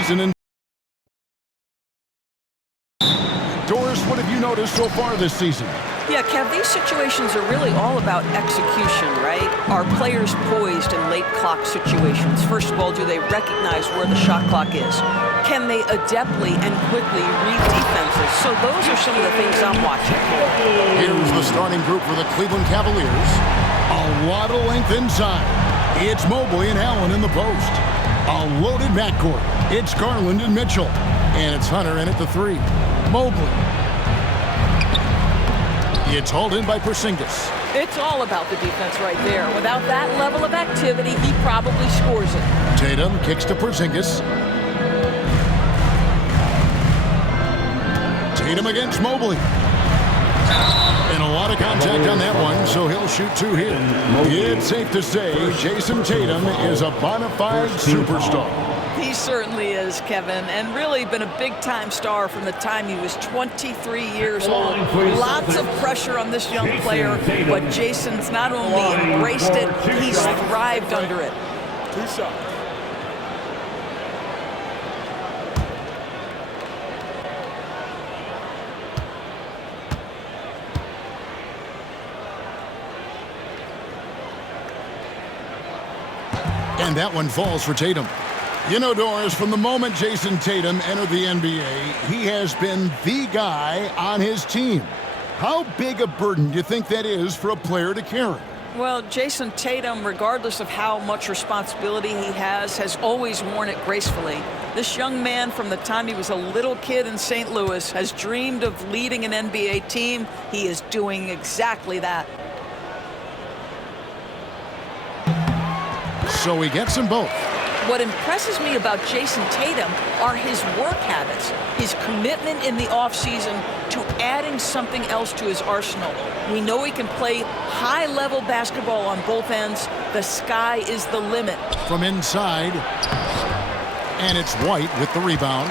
season. And Doris, what have you noticed so far this season? Yeah, Kev, these situations are really all about execution, right? Are players poised in late clock situations? First of all, do they recognize where the shot clock is? Can they adeptly and quickly read defenses? So those are some of the things I'm watching. Here's the starting group for the Cleveland Cavaliers. A lot of length inside. It's Mobley and Allen in the post. A loaded backcourt. It's Garland and Mitchell. And it's Hunter in at the 3. Mobley. It's hauled in by Porzingis. It's all about the defense right there. Without that level of activity, he probably scores it. Tatum kicks to Porzingis. Tatum against Mobley. And a lot of contact on that one, so he'll shoot 2 here. It's safe to say Jason Tatum is a bona fide superstar. He certainly is, Kevin, and really been a big-time star from the time he was 23 years old. Lots of pressure on this young player, but Jason's not only embraced it, he's thrived under it. 2 shots. And that one falls for Tatum. You know, Doris, from the moment Jason Tatum entered the NBA, he has been the guy on his team. How big a burden do you think that is for a player to carry? Well, Jason Tatum, regardless of how much responsibility he has always worn it gracefully. This young man, from the time he was a little kid in St. Louis, has dreamed of leading an NBA team. He is doing exactly that. So he gets them both. What impresses me about Jason Tatum are his work habits, his commitment in the offseason to adding something else to his arsenal. We know he can play high-level basketball on both ends. The sky is the limit. From inside, and it's White with the rebound.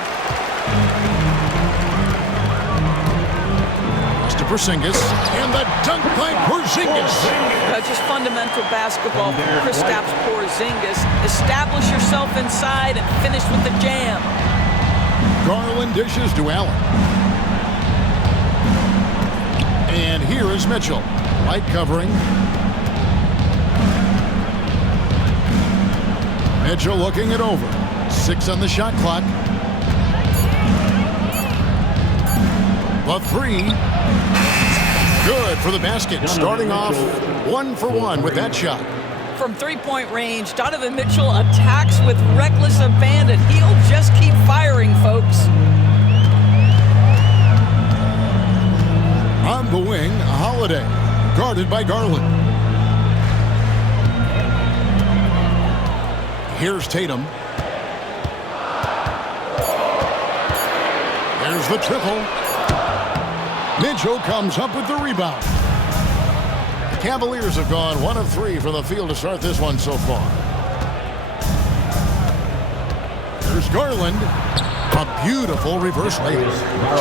To Porzingis, and the dunk by Porzingis. Just fundamental basketball from Kristaps Porzingis. Establish yourself inside and finish with the jam. Garland dishes to Allen. And here is Mitchell. Light covering. Mitchell looking it over. 6 on the shot clock. The 3. Good for the basket. Starting off 1 for 1 with that shot. From three-point range, Donovan Mitchell attacks with reckless abandon. He'll just keep firing, folks. On the wing, Holiday. Guarded by Garland. Here's Tatum. There's the triple. Mitchell comes up with the rebound. The Cavaliers have gone 1 of 3 from the field to start this one so far. There's Garland. A beautiful reverse layup.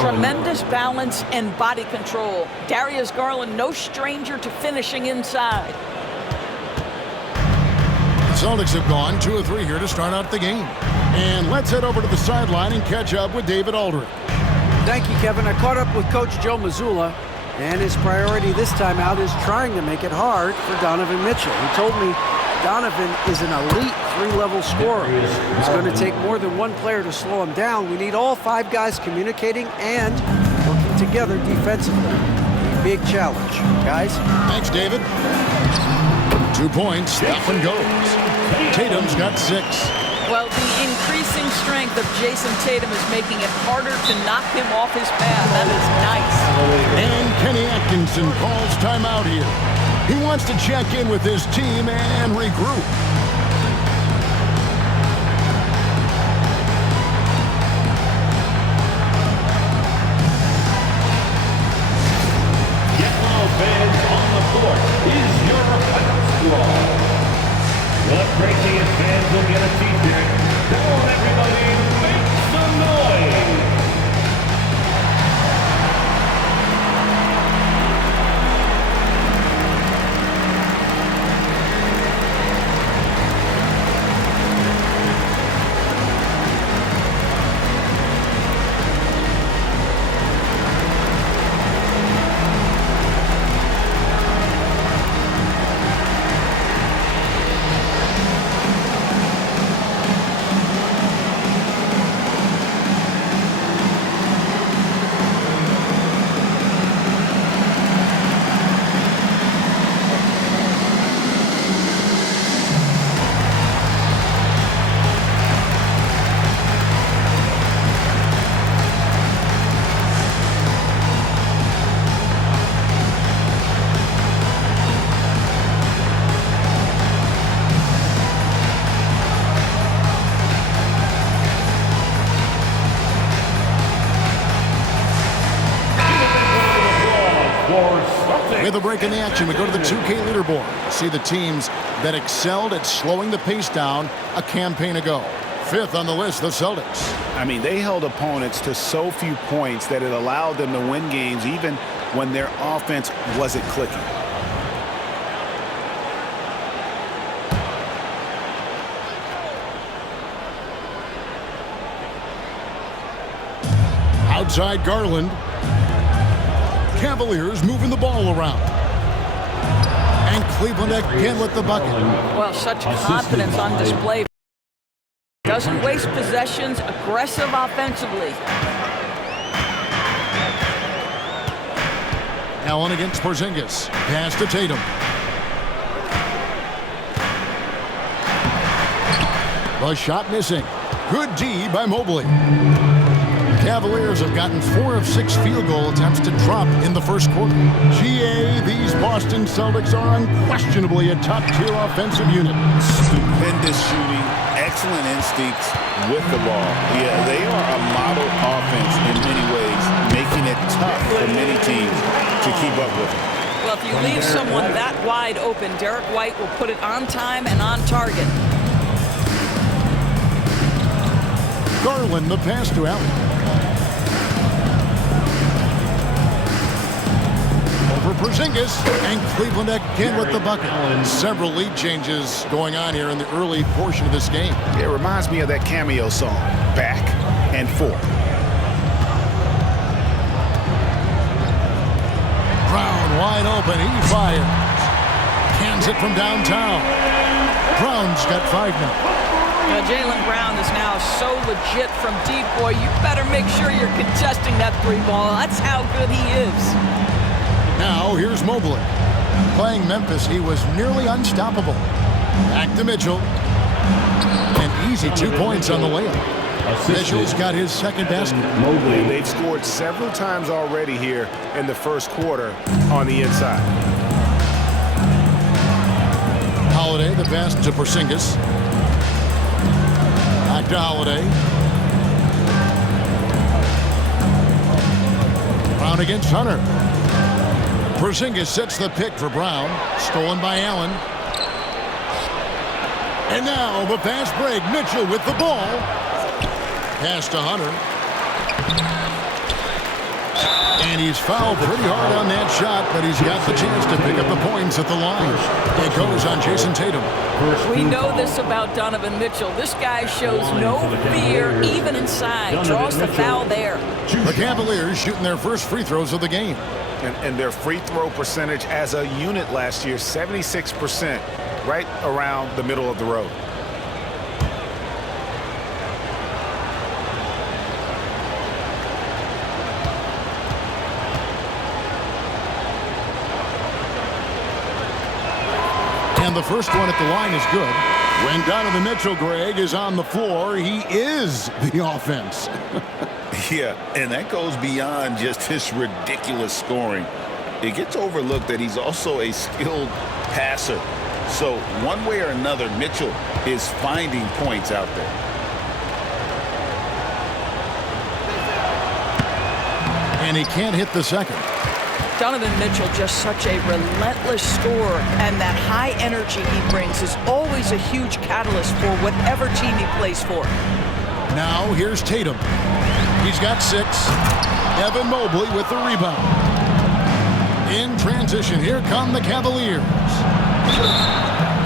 Tremendous balance and body control. Darius Garland, no stranger to finishing inside. The Celtics have gone 2 of 3 here to start out the game. And let's head over to the sideline and catch up with David Aldridge. Thank you, Kevin. I caught up with Coach Joe Mazzulla, and his priority this time out is trying to make it hard for Donovan Mitchell. He told me Donovan is an elite 3-level scorer. It's going to take more than one player to slow him down. We need all 5 guys communicating and working together defensively. Big challenge, guys. Thanks, David. 2 points. That one goes. Tatum's got 6. Well, the increasing strength of Jason Tatum is making it harder to knock him off his path. That is nice. And Kenny Atkinson calls timeout here. He wants to check in with his team and regroup. Yellow fans on the court is your bounce squad. The craziest fans will get a t-shirt. Come on, everybody, make some noise! With a break in the action, we go to the 2K leaderboard. See the teams that excelled at slowing the pace down a campaign ago. 5th on the list, the Celtics. I mean, they held opponents to so few points that it allowed them to win games even when their offense wasn't clicking. Outside Garland. Cavaliers moving the ball around. And Cleveland again with the bucket. Well, such confidence on display. Doesn't waste possessions, aggressive offensively. Allen against Porzingis. Pass to Tatum. The shot missing. Good D by Mobley. Cavaliers have gotten 4 of 6 field goal attempts to drop in the first quarter. GA, these Boston Celtics are unquestionably a top-tier offensive unit. Stupendous shooting, excellent instincts with the ball. Yeah, they are a model offense in many ways, making it tough for many teams to keep up with them. Well, if you leave someone that wide open, Derek White will put it on time and on target. Garland, the pass to Allen. For Porzingis, and Cleveland again with the bucket. Several lead changes going on here in the early portion of this game. It reminds me of that cameo song, Back and Forth. Brown wide open, he fires. Cans it from downtown. Brown's got 5 now. Jaylen Brown is now so legit from deep, boy. You better make sure you're contesting that 3 ball. That's how good he is. Now, here's Mobley. Playing Memphis, he was nearly unstoppable. Back to Mitchell. An easy 2 points on the layup. Mitchell's got his second basket. Mobley, they've scored several times already here in the first quarter on the inside. Holiday, the pass to Porzingis. Back to Holiday. Brown against Hunter. Porzingis sets the pick for Brown. Stolen by Allen. And now the fast break. Mitchell with the ball. Pass to Hunter. And he's fouled pretty hard on that shot, but he's got the chance to pick up the points at the line. It goes on Jason Tatum. We know this about Donovan Mitchell. This guy shows no fear, even inside. Draws the foul there. The Cavaliers shooting their first free throws of the game. And their free throw percentage as a unit last year, 76%, right around the middle of the road. And the first one at the line is good. When Donovan Mitchell, Greg, is on the floor, he is the offense. Yeah, and that goes beyond just his ridiculous scoring. It gets overlooked that he's also a skilled passer. So one way or another, Mitchell is finding points out there. And he can't hit the second. Donovan Mitchell, just such a relentless scorer, and that high energy he brings is always a huge catalyst for whatever team he plays for. Now here's Tatum. He's got 6. Evan Mobley with the rebound. In transition, here come the Cavaliers.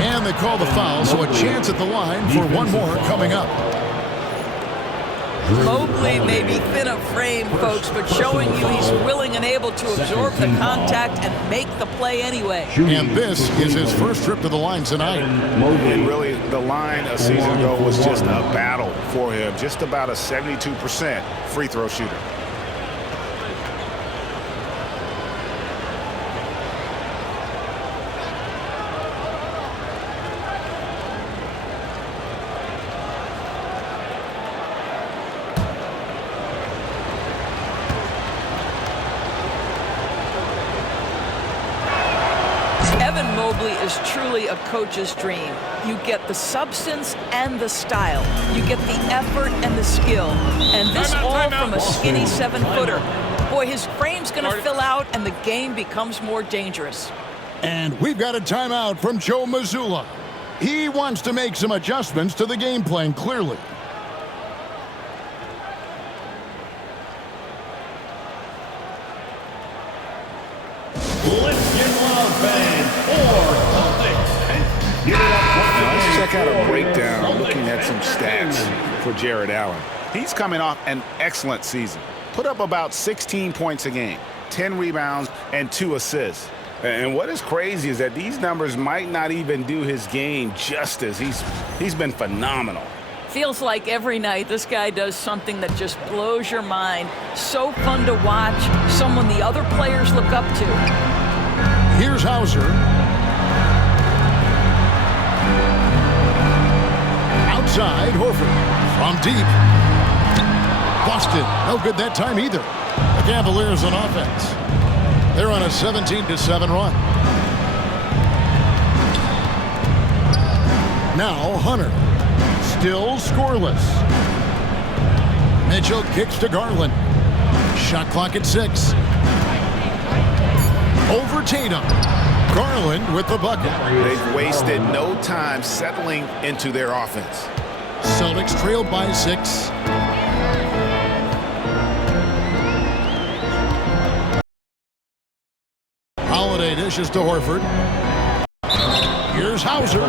And they call the foul, so a chance at the line for one more coming up. Mobley may be thin of frame, folks, but showing you he's willing and able to absorb the contact and make the play anyway. And this is his first trip to the line tonight. And really, the line a season ago was just a battle for him. Just about a 72% free throw shooter. Evan Mobley is truly a coach's dream. You get the substance and the style. You get the effort and the skill. And this all from a skinny 7-footer. Boy, his frame's going to fill out, and the game becomes more dangerous. And we've got a timeout from Joe Mazzulla. He wants to make some adjustments to the game plan, clearly. Let's get loud, fans, for Celtics. Give it up once Now let's again check out a for breakdown Celtics looking at some stats for Jared Allen. He's coming off an excellent season. Put up about 16 points a game, 10 rebounds, and 2 assists. And what is crazy is that these numbers might not even do his game justice. He's been phenomenal. Feels like every night this guy does something that just blows your mind. So fun to watch, someone the other players look up to. Here's Hauser. Outside, Horford. From deep. Busted. No good that time either. The Cavaliers on offense. They're on a 17-7 run. Now Hunter. Still scoreless. Mitchell kicks to Garland. Shot clock at 6. Over Tatum. Garland with the bucket. They've wasted no time settling into their offense. Celtics trailed by 6. Holiday dishes to Horford. Here's Hauser.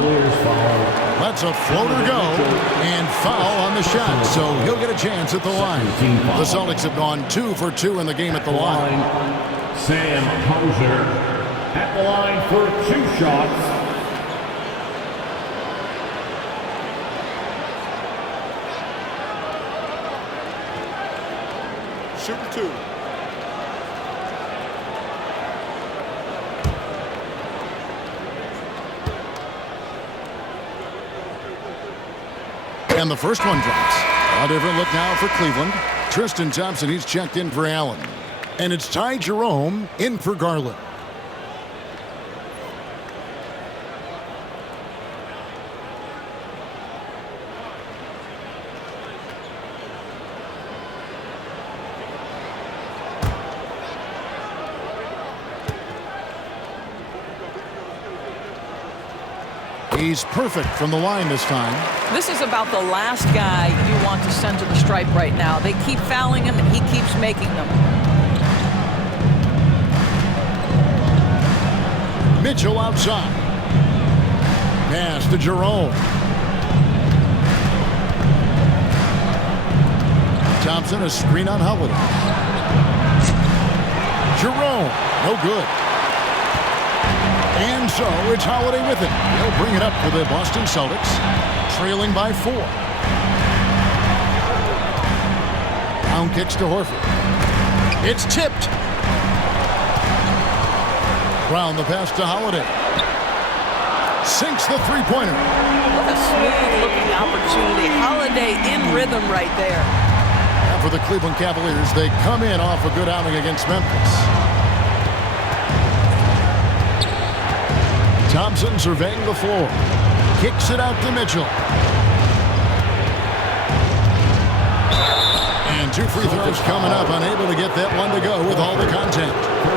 Lets a floater go and foul on the shot, so he'll get a chance at the line. The Celtics have gone 2 for 2 in the game at the line. Sam Hauser at the line for 2 shots. Shooting 2. And the first one drops. A different look now for Cleveland. Tristan Thompson, he's checked in for Allen. And it's Ty Jerome in for Garland. He's perfect from the line this time. This is about the last guy you want to send to the stripe right now. They keep fouling him, and he keeps making them. Mitchell outside. Pass to Jerome. Thompson, a screen on Holiday. Jerome, no good. And so it's Holiday with it. He'll bring it up for the Boston Celtics, trailing by 4. Down kicks to Horford. It's tipped. Brown the pass to Holiday. Sinks the three-pointer. What a smooth-looking opportunity. Holiday in rhythm right there. And for the Cleveland Cavaliers, they come in off a good outing against Memphis. Thompson surveying the floor. Kicks it out to Mitchell. And 2 free throws coming up. Unable to get that one to go with all the content.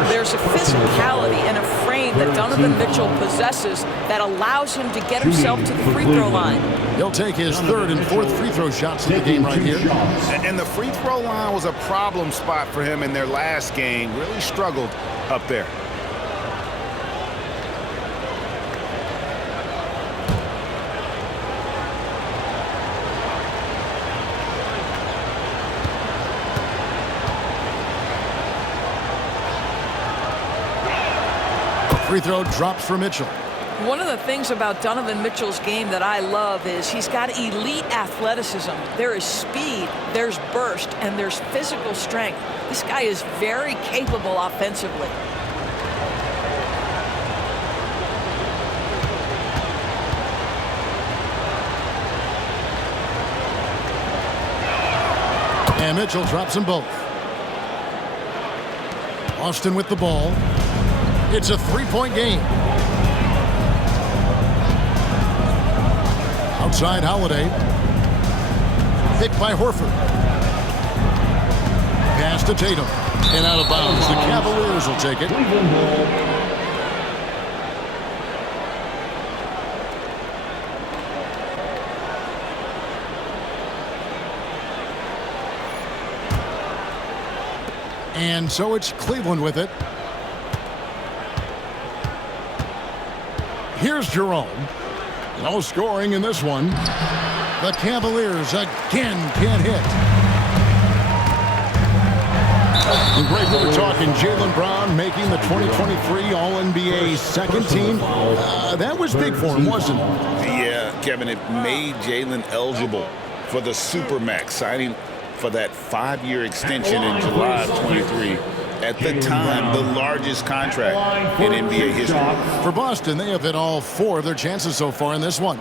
There's a physicality and a frame that Donovan Mitchell possesses that allows him to get himself to the free throw line. He'll take his 3rd and 4th free throw shots of the game right here. And the free throw line was a problem spot for him in their last game. Really struggled up there. Free throw drops for Mitchell. One of the things about Donovan Mitchell's game that I love is he's got elite athleticism. There is speed, there's burst, and there's physical strength. This guy is very capable offensively. And Mitchell drops them both. Austin with the ball. It's a 3-point game. Outside Holiday. Picked by Horford. Pass to Tatum. And out of bounds. The Cavaliers will take it. Cleveland ball. And so it's Cleveland with it. Here's Jerome. No scoring in this one. The Cavaliers again can't hit. And great, we were talking Jaylen Brown making the 2023 All-NBA second team. That was big for him, wasn't it? Yeah, Kevin, it made Jaylen eligible for the Supermax, signing for that 5-year extension in July of 23. At the time, the largest contract in NBA history. For Boston, they have hit all 4 of their chances so far in this one.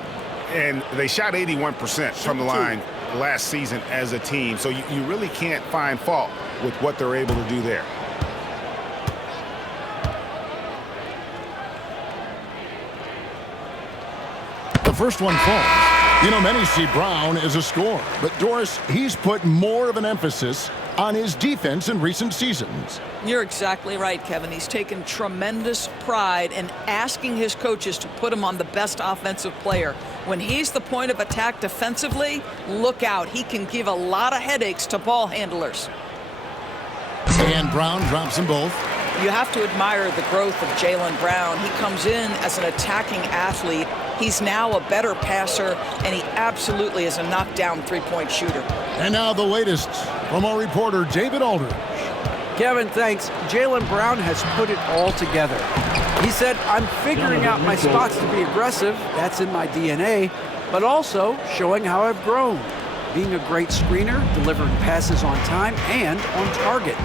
And they shot 81% from the line last season as a team. So you really can't find fault with what they're able to do there. The first one falls. You know, many see Brown as a scorer, but Doris, he's put more of an emphasis on his defense in recent seasons. You're exactly right, Kevin. He's taken tremendous pride in asking his coaches to put him on the best offensive player. When he's the point of attack defensively, look out. He can give a lot of headaches to ball handlers. And Brown drops them both. You have to admire the growth of Jaylen Brown. He comes in as an attacking athlete. He's now a better passer, and he absolutely is a knockdown three-point shooter. And now the latest from our reporter, David Aldridge. Kevin, thanks. Jaylen Brown has put it all together. He said, I'm figuring out my spots to be aggressive. That's in my DNA. But also showing how I've grown. Being a great screener, delivering passes on time and on target.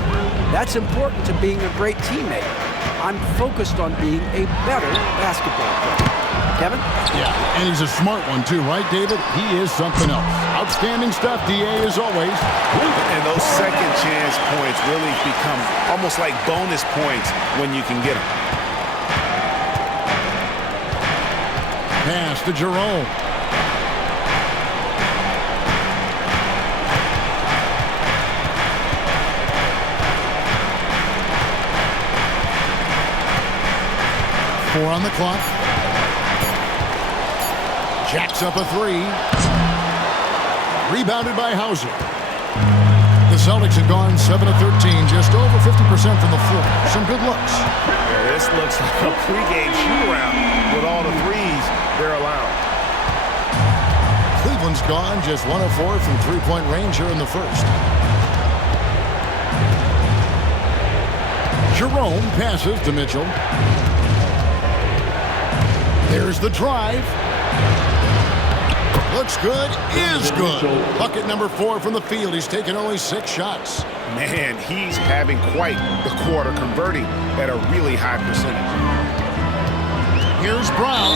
That's important to being a great teammate. I'm focused on being a better basketball player. Kevin? Yeah, and he's a smart one too, right, David? He is something else. Outstanding stuff, DA, as always. And those second chance points really become almost like bonus points when you can get them. Pass to Jerome. Four on the clock. Jacks up a 3. Rebounded by Hauser. The Celtics have gone 7 of 13, just over 50% from the floor. Some good looks. Yeah, this looks like a pregame shoot-around with all the threes they're allowing. Cleveland's gone just 1 of 4 from three-point range here in the first. Jerome passes to Mitchell. There's the drive. Looks good, is good. Bucket number 4 from the field. He's taken only 6 shots. Man, he's having quite the quarter, converting at a really high percentage. Here's Brown.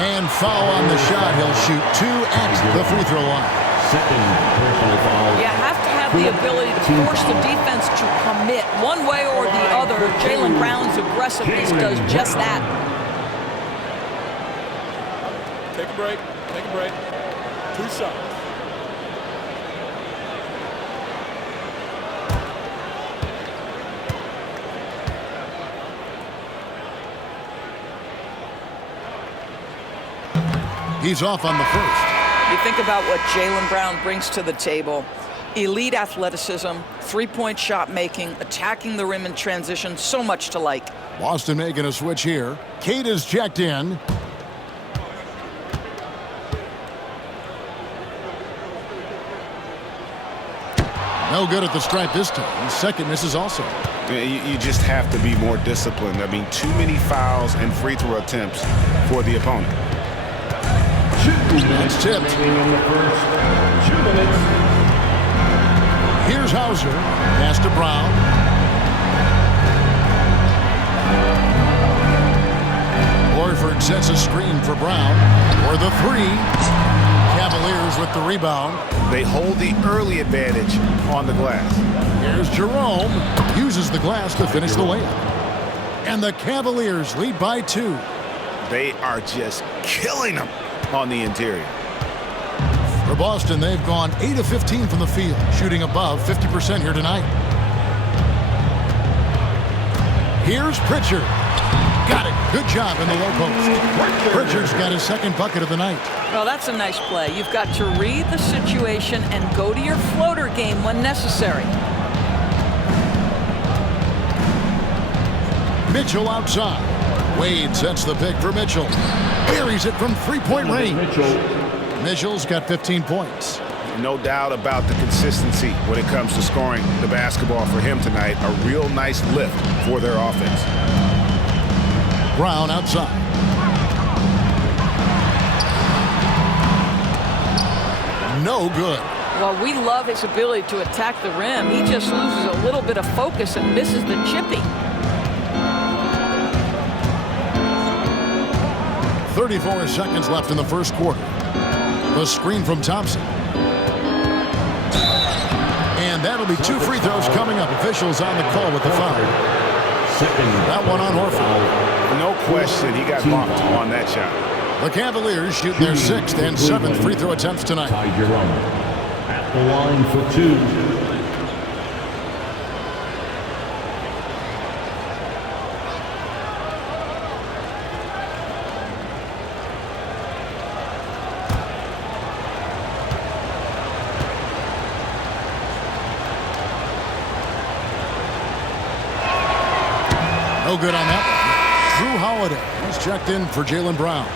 And foul on the shot. He'll shoot 2 at the free throw line. Second personal foul. You have to have the ability to force the defense to commit one way or the other. Jaylen Brown's aggressiveness does just that. Take a break. Take a break. 2 shots. He's off on the first. You think about what Jaylen Brown brings to the table. Elite athleticism, three-point shot making, attacking the rim in transition, so much to like. Boston making a switch here. Kate is checked in. No good at the stripe this time. Second misses also. You just have to be more disciplined. I mean, too many fouls and free throw attempts for the opponent. It's tipped. In the first 2 minutes. Here's Hauser. Pass to Brown. Horford sets a screen for Brown. For the 3. Cavaliers with the rebound. They hold the early advantage on the glass. Here's Jerome. Uses the glass to finish the layup. And the Cavaliers lead by 2. They are just killing them on the interior. For Boston, they've gone 8 of 15 from the field, shooting above 50% here tonight. Here's Pritchard. Got it. Good job in the low post. Pritchard's got his second bucket of the night. Well, that's a nice play. You've got to read the situation and go to your floater game when necessary. Mitchell outside. Wade sets the pick for Mitchell. Buries it from three-point range. Mitchell's got 15 points. No doubt about the consistency when it comes to scoring the basketball for him tonight. A real nice lift for their offense. Brown outside. No good. Well, we love his ability to attack the rim. He just loses a little bit of focus and misses the chippy. 34 seconds left in the first quarter. The screen from Thompson. And that'll be 2 free throws coming up. Officials on the call with the foul. That one on Horford. No question he got bumped on that shot. The Cavaliers shoot their 6th and 7th free throw attempts tonight. At the line for 2. No good on that one. Drew Holiday is checked in for Jaylen Brown.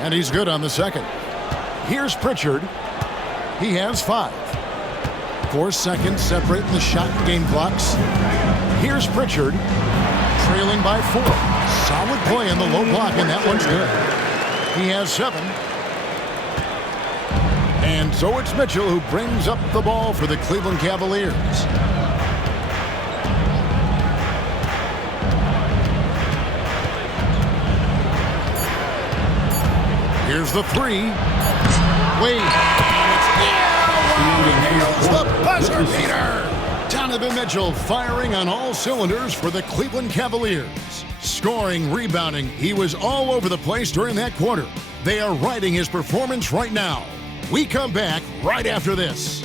And he's good on the second. Here's Pritchard. He has 5. 4 seconds separating the shot and game clocks. Here's Pritchard, trailing by 4. Solid play in the low block, and that one's good. He has 7. And so it's Mitchell who brings up the ball for the Cleveland Cavaliers. Here's the 3. Wade. Nails the buzzer beater. Donovan Mitchell firing on all cylinders for the Cleveland Cavaliers. Scoring, rebounding, he was all over the place during that quarter. They are riding his performance right now. We come back right after this.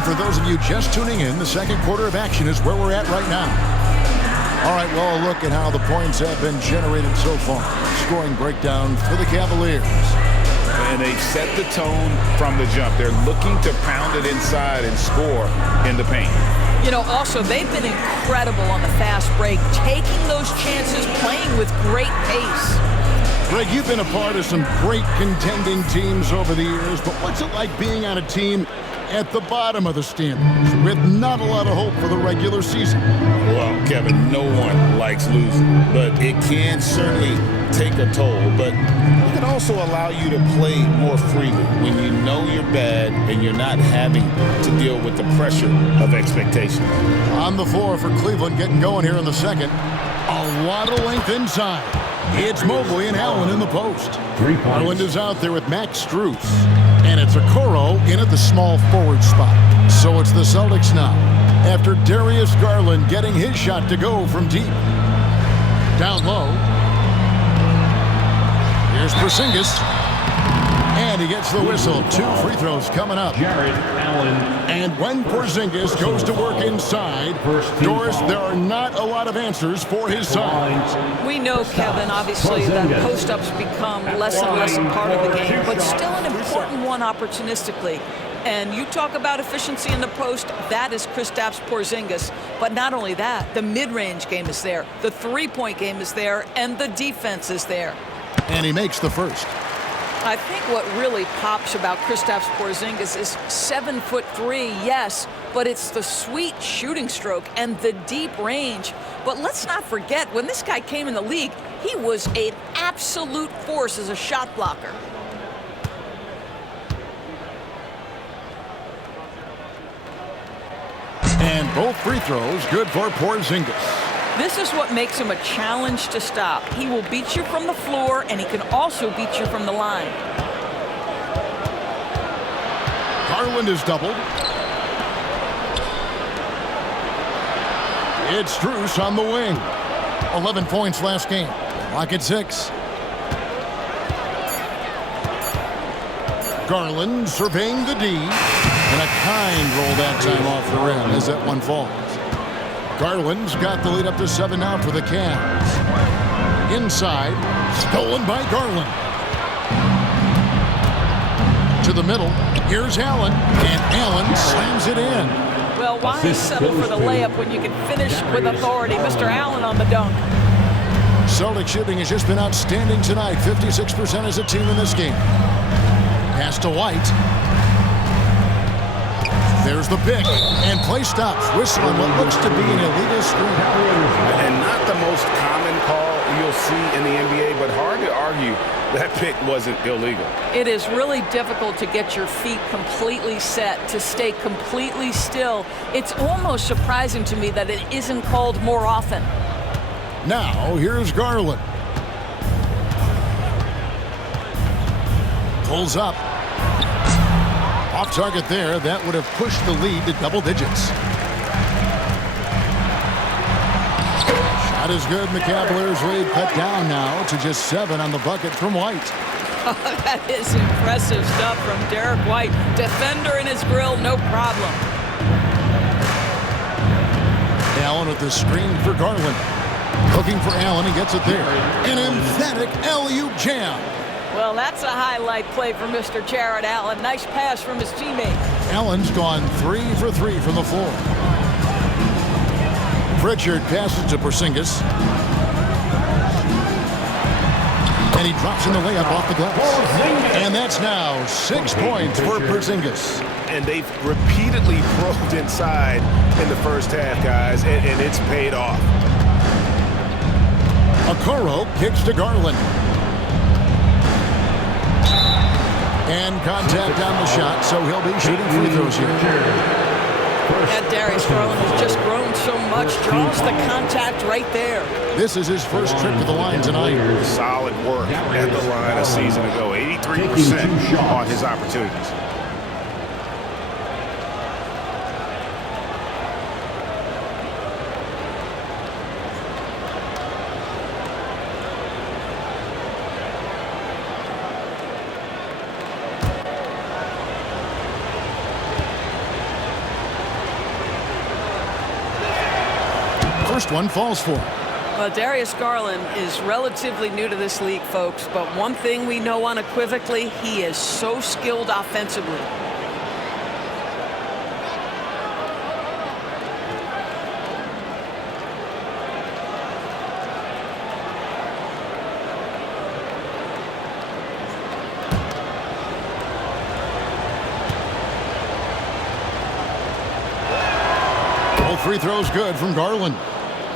For those of you just tuning in, the second quarter of action is where we're at right now. All right, well, look at how the points have been generated so far. Scoring breakdown for the Cavaliers. And they've set the tone from the jump. They're looking to pound it inside and score in the paint. You know, also, they've been incredible on the fast break, taking those chances, playing with great pace. Greg, you've been a part of some great contending teams over the years, but what's it like being on a team at the bottom of the standings with not a lot of hope for the regular season? Well, Kevin, no one likes losing, but it can certainly take a toll. But it can also allow you to play more freely when you know you're bad and you're not having to deal with the pressure of expectations. On the floor for Cleveland, getting going here in the second. A lot of length inside. It's Mobley and Allen in the post. Garland is out there with Max Strus. And it's Okoro in at the small forward spot. So it's the Celtics now, after Darius Garland getting his shot to go from deep. Down low. Here's Porzingis. And he gets the whistle. 2 free throws coming up. Jared Allen. And when Porzingis goes to work inside, Doris, there are not a lot of answers for his side. We know, Kevin, obviously, that post-ups become less and less a part of the game, but still an important one opportunistically. And you talk about efficiency in the post, that is Kristaps Porzingis. But not only that, the mid-range game is there, the three-point game is there, and the defense is there. And he makes the first. I think what really pops about Kristaps Porzingis is 7'3", yes, but it's the sweet shooting stroke and the deep range. But let's not forget, when this guy came in the league, he was an absolute force as a shot blocker. And both free throws good for Porzingis. This is what makes him a challenge to stop. He will beat you from the floor, and he can also beat you from the line. Garland is doubled. It's Strus on the wing. 11 points last game. Clock at 6. Garland surveying the D. And a kind roll that time off the rim as that one falls. Garland's got the lead up to 7 now for the Cavs. Inside. Stolen by Garland. To the middle. Here's Allen. And Allen slams it in. Well, why settle for the layup when you can finish with authority? Mr. Allen on the dunk. Celtics shooting has just been outstanding tonight. 56% as a team in this game. Pass to White. There's the pick. And play stops. Whistling what looks to be an illegal screen. And not the most common call you'll see in the NBA, but hard to argue that pick wasn't illegal. It is really difficult to get your feet completely set, to stay completely still. It's almost surprising to me that it isn't called more often. Now, here's Garland. Pulls up. Off target there. That would have pushed the lead to double digits. Shot is good, and the Cavaliers lead cut down now to just 7 on the bucket from White. That is impressive stuff from Derek White. Defender in his grill, no problem. Allen with the screen for Garland. Looking for Allen, he gets it there. An emphatic alley-oop jam. Well, that's a highlight play for Mr. Jarrett Allen. Nice pass from his teammate. Allen's gone 3 for 3 from the floor. Pritchard passes to Porzingis. And he drops in the layup off the glass. And that's now 6 points for Porzingis. And they've repeatedly probed inside in the first half, guys, and it's paid off. Okoro kicks to Garland. And contact on the shot, so he'll be shooting free throws here. That Darius Garland has just grown so much, draws the contact right there. This is his first trip to the line tonight. Solid work at the line a season ago. 83% on his opportunities. First one falls for him. Well, Darius Garland is relatively new to this league, folks, but one thing we know unequivocally, he is so skilled offensively. Both free throws good from Garland.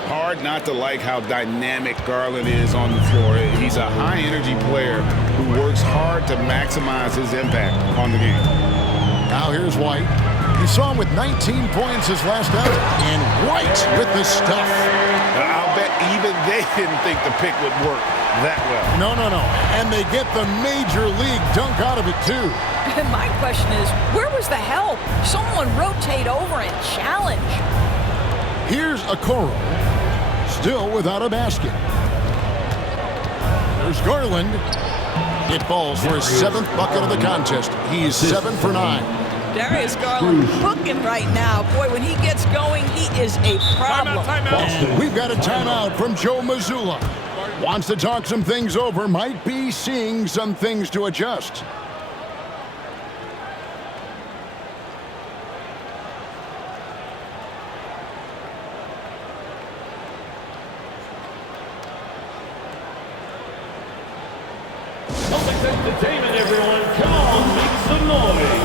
Hard not to like how dynamic Garland is on the floor. He's a high-energy player who works hard to maximize his impact on the game. Now here's White. You saw him with 19 points his last outing. And White with the stuff. I'll bet even they didn't think the pick would work that well. No. And they get the major league dunk out of it, too. And my question is, where was the help? Someone rotate over and challenge. Here's Okoro. Still without a basket. There's Garland. It falls for his 7th bucket of the contest. He's 7 for 9. Darius Garland hooking right now. Boy, when he gets going, he is a problem. And we've got a timeout from Joe Mazzulla. Wants to talk some things over. Might be seeing some things to adjust. Celtics entertainment, everyone. Come on, make some noise.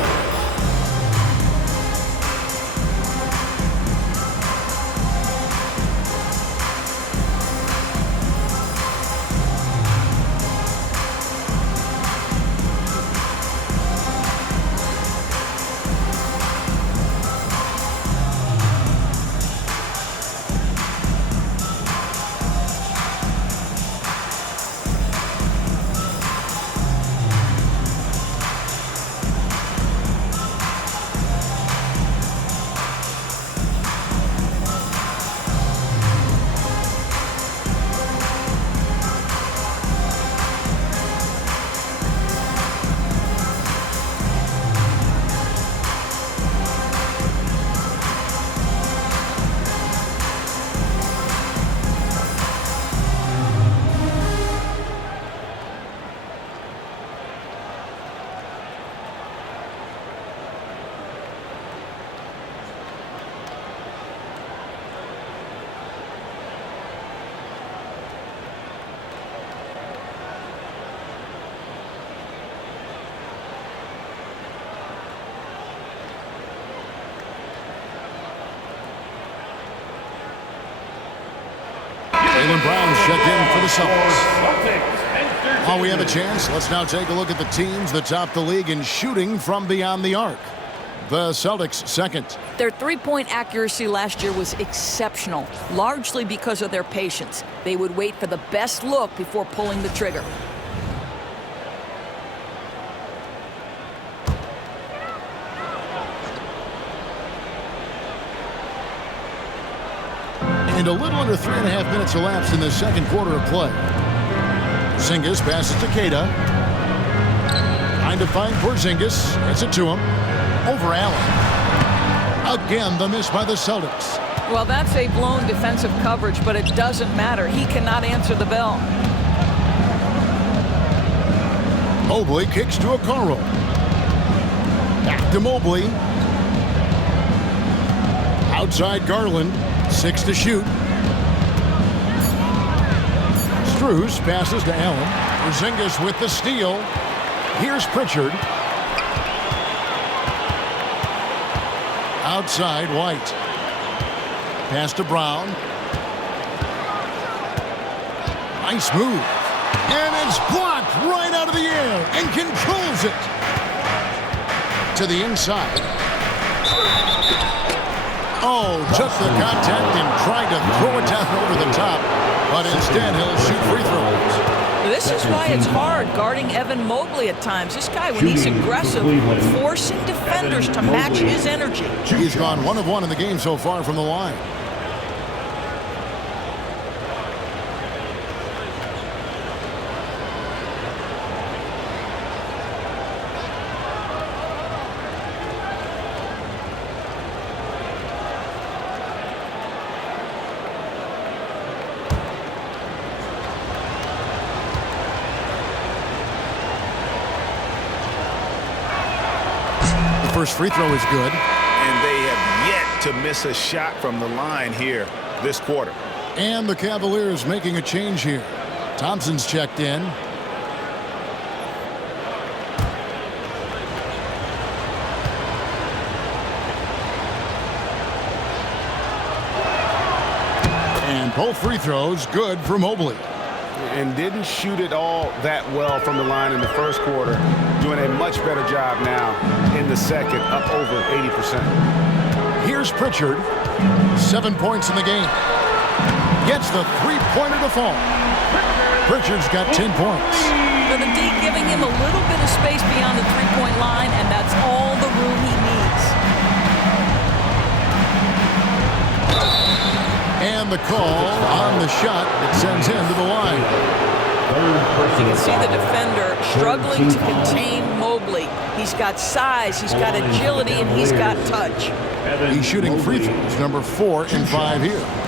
Jaylen Brown's checked in for the Celtics. Celtics, enter While we have a chance, let's now take a look at the teams that top the league in shooting from beyond the arc. The Celtics second. Their three-point accuracy last year was exceptional, largely because of their patience. They would wait for the best look before pulling the trigger. And a little under 3.5 minutes elapsed in the second quarter of play. Porzingis passes to Queta. Trying to find Porzingis. Gets it to him. Over Allen. Again, the miss by the Celtics. Well, that's a blown defensive coverage, but it doesn't matter. He cannot answer the bell. Mobley kicks to Okoro. Back to Mobley. Outside Garland. 6 to shoot. Strus passes to Allen. Porzingis with the steal. Here's Pritchard. Outside White. Pass to Brown. Nice move. And it's blocked right out of the air and controls it. To the inside. Oh, took the contact and tried to throw it down over the top. But instead, he'll shoot free throws. This is why it's hard guarding Evan Mobley at times. This guy, when he's aggressive, forcing defenders to match his energy. He's gone 1 of 1 in the game so far from the line. First free throw is good. And they have yet to miss a shot from the line here this quarter. And the Cavaliers making a change here. Thompson's checked in. And both free throws good for Mobley. And didn't shoot it all that well from the line in the first quarter. Doing a much better job now in the second, up over 80%. Here's Pritchard. 7 points in the game. Gets the three-pointer to fall. Pritchard's got 10 points. But the D giving him a little bit of space beyond the three-point line, and that's all the room he needs. And the call on the shot that sends him to the line. You can see the defender struggling to contain Mobley. He's got size, he's got agility, and he's got touch. He's shooting free throws, number 4 and 5 here.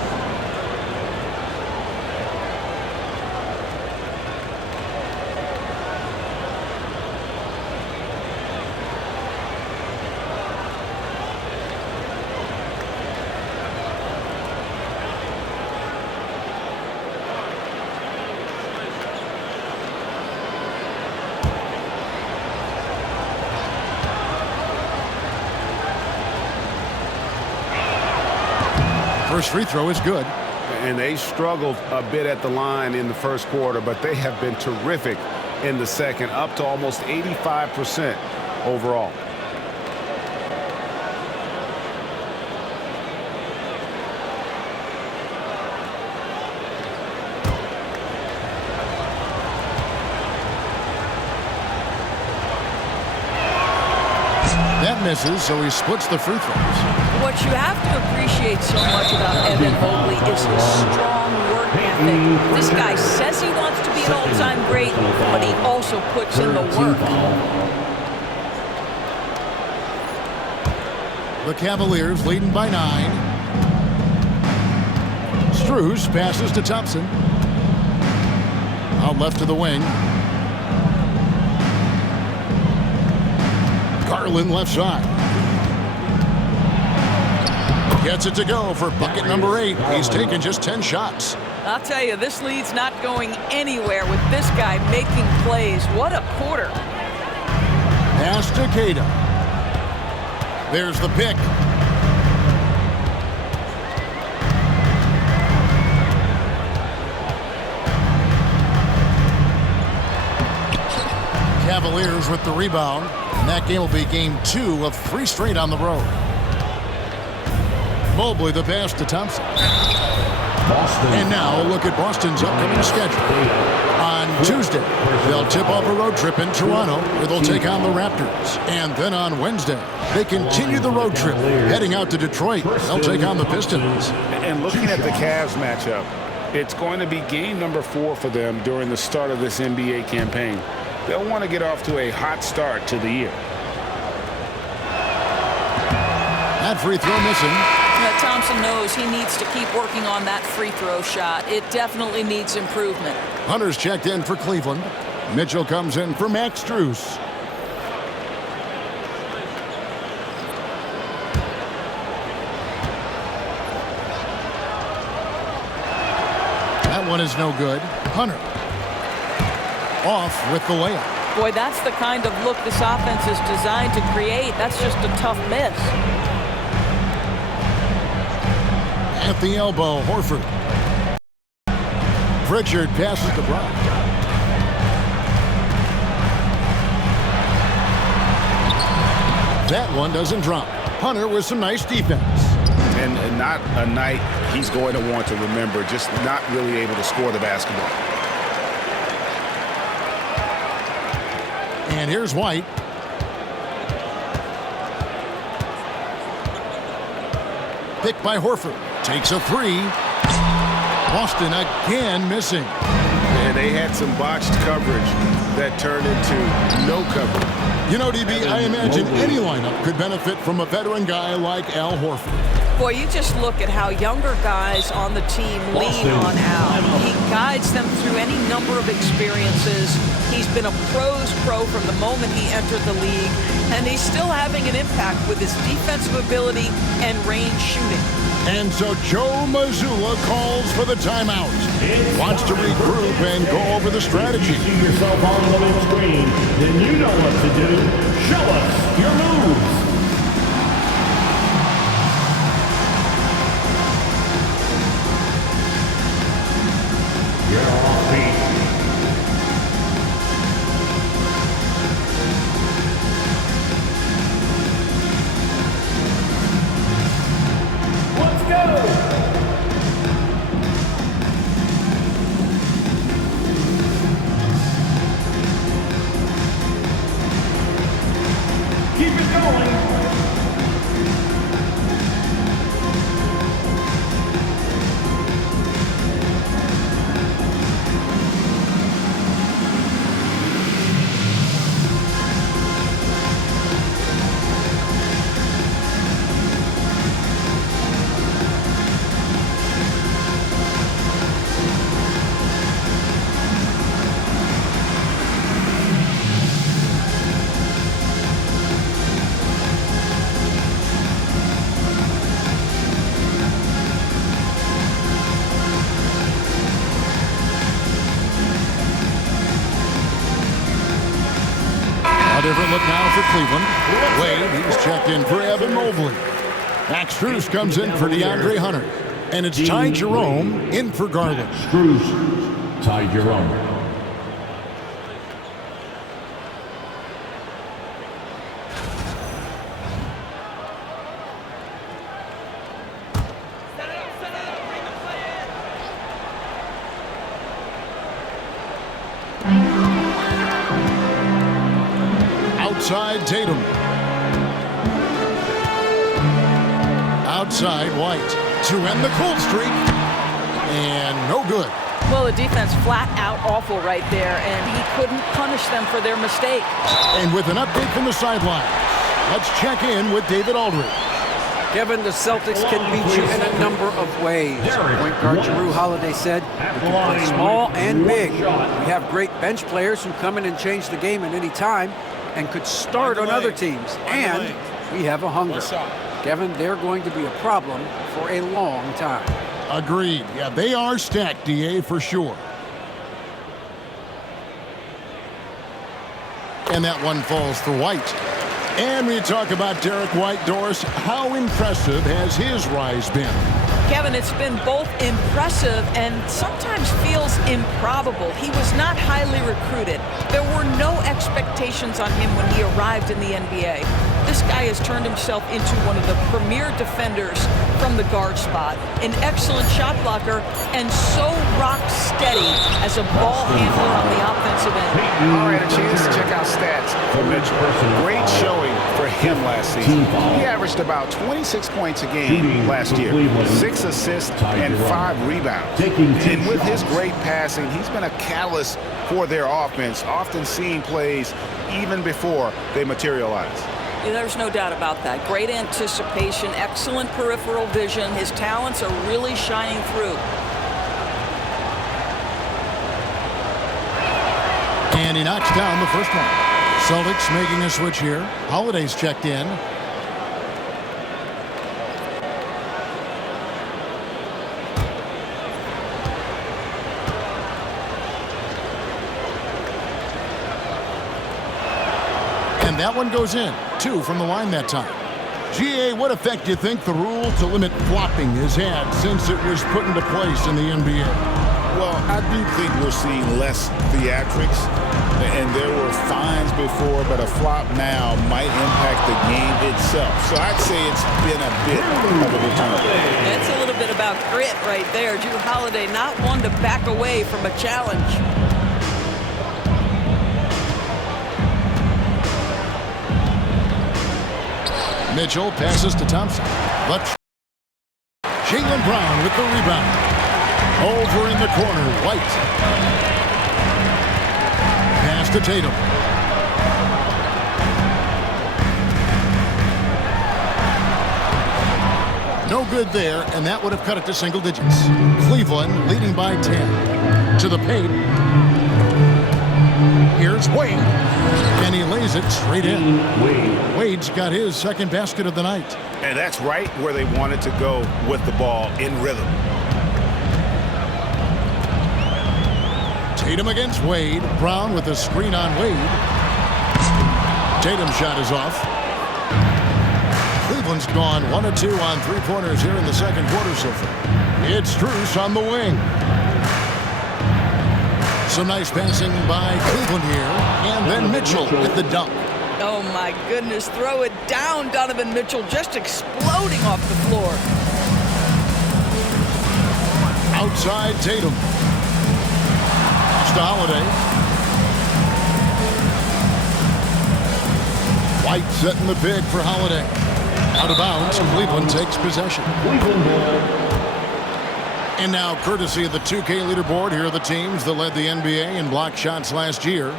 First free throw is good. And they struggled a bit at the line in the first quarter, but they have been terrific in the second, up to almost 85% overall. That misses, so he splits the free throws. What you have to appreciate so much about Evan Mobley is his strong work ethic. This guy says he wants to be an all-time great, but he also puts in the work. The Cavaliers leading by 9. Strus passes to Thompson. Out left to the wing. Garland left side. Gets it to go for bucket number 8. He's taken just 10 shots. I'll tell you, this lead's not going anywhere with this guy making plays. What a quarter. Pass to Queta. There's the pick. Cavaliers with the rebound. And that game will be game 2 of 3 straight on the road. Mobley the pass to Thompson. And now a look at Boston's upcoming schedule. On Tuesday, they'll tip off a road trip in Toronto where they'll take on the Raptors. And then on Wednesday, they continue the road trip, heading out to Detroit. They'll take on the Pistons. And looking at the Cavs matchup, it's going to be game number 4 for them during the start of this NBA campaign. They'll want to get off to a hot start to the year. That free throw missing. Thompson knows he needs to keep working on that free throw shot. It definitely needs improvement. Hunter's checked in for Cleveland. Mitchell comes in for Max Strus. That one is no good. Hunter off with the layup. Boy, that's the kind of look this offense is designed to create. That's just a tough miss. At the elbow, Horford. Pritchard passes to Brown. That one doesn't drop. Hunter with some nice defense. And not a night he's going to want to remember, just not really able to score the basketball. And here's White. Picked by Horford. Takes a 3. Boston again missing. And they had some botched coverage that turned into no coverage. You know, DB, I imagine any lineup could benefit from a veteran guy like Al Horford. Boy, you just look at how younger guys on the team lean on Al. He guides them through any number of experiences. He's been a pro's pro from the moment he entered the league, and he's still having an impact with his defensive ability and range shooting. And so Joe Mazzulla calls for the timeout. Wants to regroup and go over the strategy. If you see yourself on the big screen, then you know what to do. Show us your moves. You're off beat. Let's go! Keep it going. Different look now for Cleveland. Wade, he's checked in for Evan Mobley. Max Strus comes in for DeAndre Hunter. And it's Ty Jerome in for Garland. Strus, Ty Jerome. Outside Tatum. Outside White to end the cold streak. And no good. Well, the defense flat out awful right there, and he couldn't punish them for their mistake. And with an update from the sideline, let's check in with David Aldridge. Kevin, the Celtics can beat you in a number of ways. Point guard Jrue Holiday said, "We can play small and big. We have great bench players who come in and change the game at any time and could start on other teams. And we have a hunger." Kevin, they're going to be a problem for a long time. Agreed. Yeah, they are stacked, DA, for sure. And that one falls for White. And we talk about Derek White, Doris. How impressive has his rise been? Kevin, it's been both impressive and sometimes feels improbable. He was not highly recruited. There were no expectations on him when he arrived in the NBA. This guy has turned himself into one of the premier defenders from the guard spot, an excellent shot blocker, and so rock steady as a ball handler on the offensive end. All right, a chance to check out stats for Mitchell. Great showing for him last season. He averaged about 26 points a game last year, 6 assists and 5 rebounds. And with his great passing, he's been a catalyst for their offense, often seeing plays even before they materialize. There's no doubt about that. Great anticipation, excellent peripheral vision. His talents are really shining through. And he knocks down the first one. Celtics making a switch here. Holiday's checked in. And that one goes in. 2 from the line that time. GA, what effect do you think the rule to limit flopping has had since it was put into place in the NBA? Well, I do think we're seeing less theatrics, and there were fines before, but a flop now might impact the game itself. So I'd say it's been a bit of a return. It's a little bit about grit right there. Drew Holiday, not one to back away from a challenge. Mitchell passes to Thompson. But Jaylen Brown with the rebound. Over in the corner, White. Pass to Tatum. No good there, and that would have cut it to single digits. Cleveland leading by 10. To the paint. Here's Wade. And he lays it straight in. Wade's got his second basket of the night. And that's right where they wanted to go with the ball, in rhythm. Tatum against Wade. Brown with a screen on Wade. Tatum's shot is off. Cleveland's gone 1 of 2 on 3-pointers here in the second quarter so far. It's Strus on the wing. Some nice passing by Cleveland here. And then Mitchell with the dunk. Oh my goodness, throw it down. Donovan Mitchell just exploding off the floor. Outside Tatum. To Holiday. White setting the pick for Holiday. Out of bounds, Cleveland takes possession. And now, courtesy of the 2K leaderboard, here are the teams that led the NBA in block shots last year.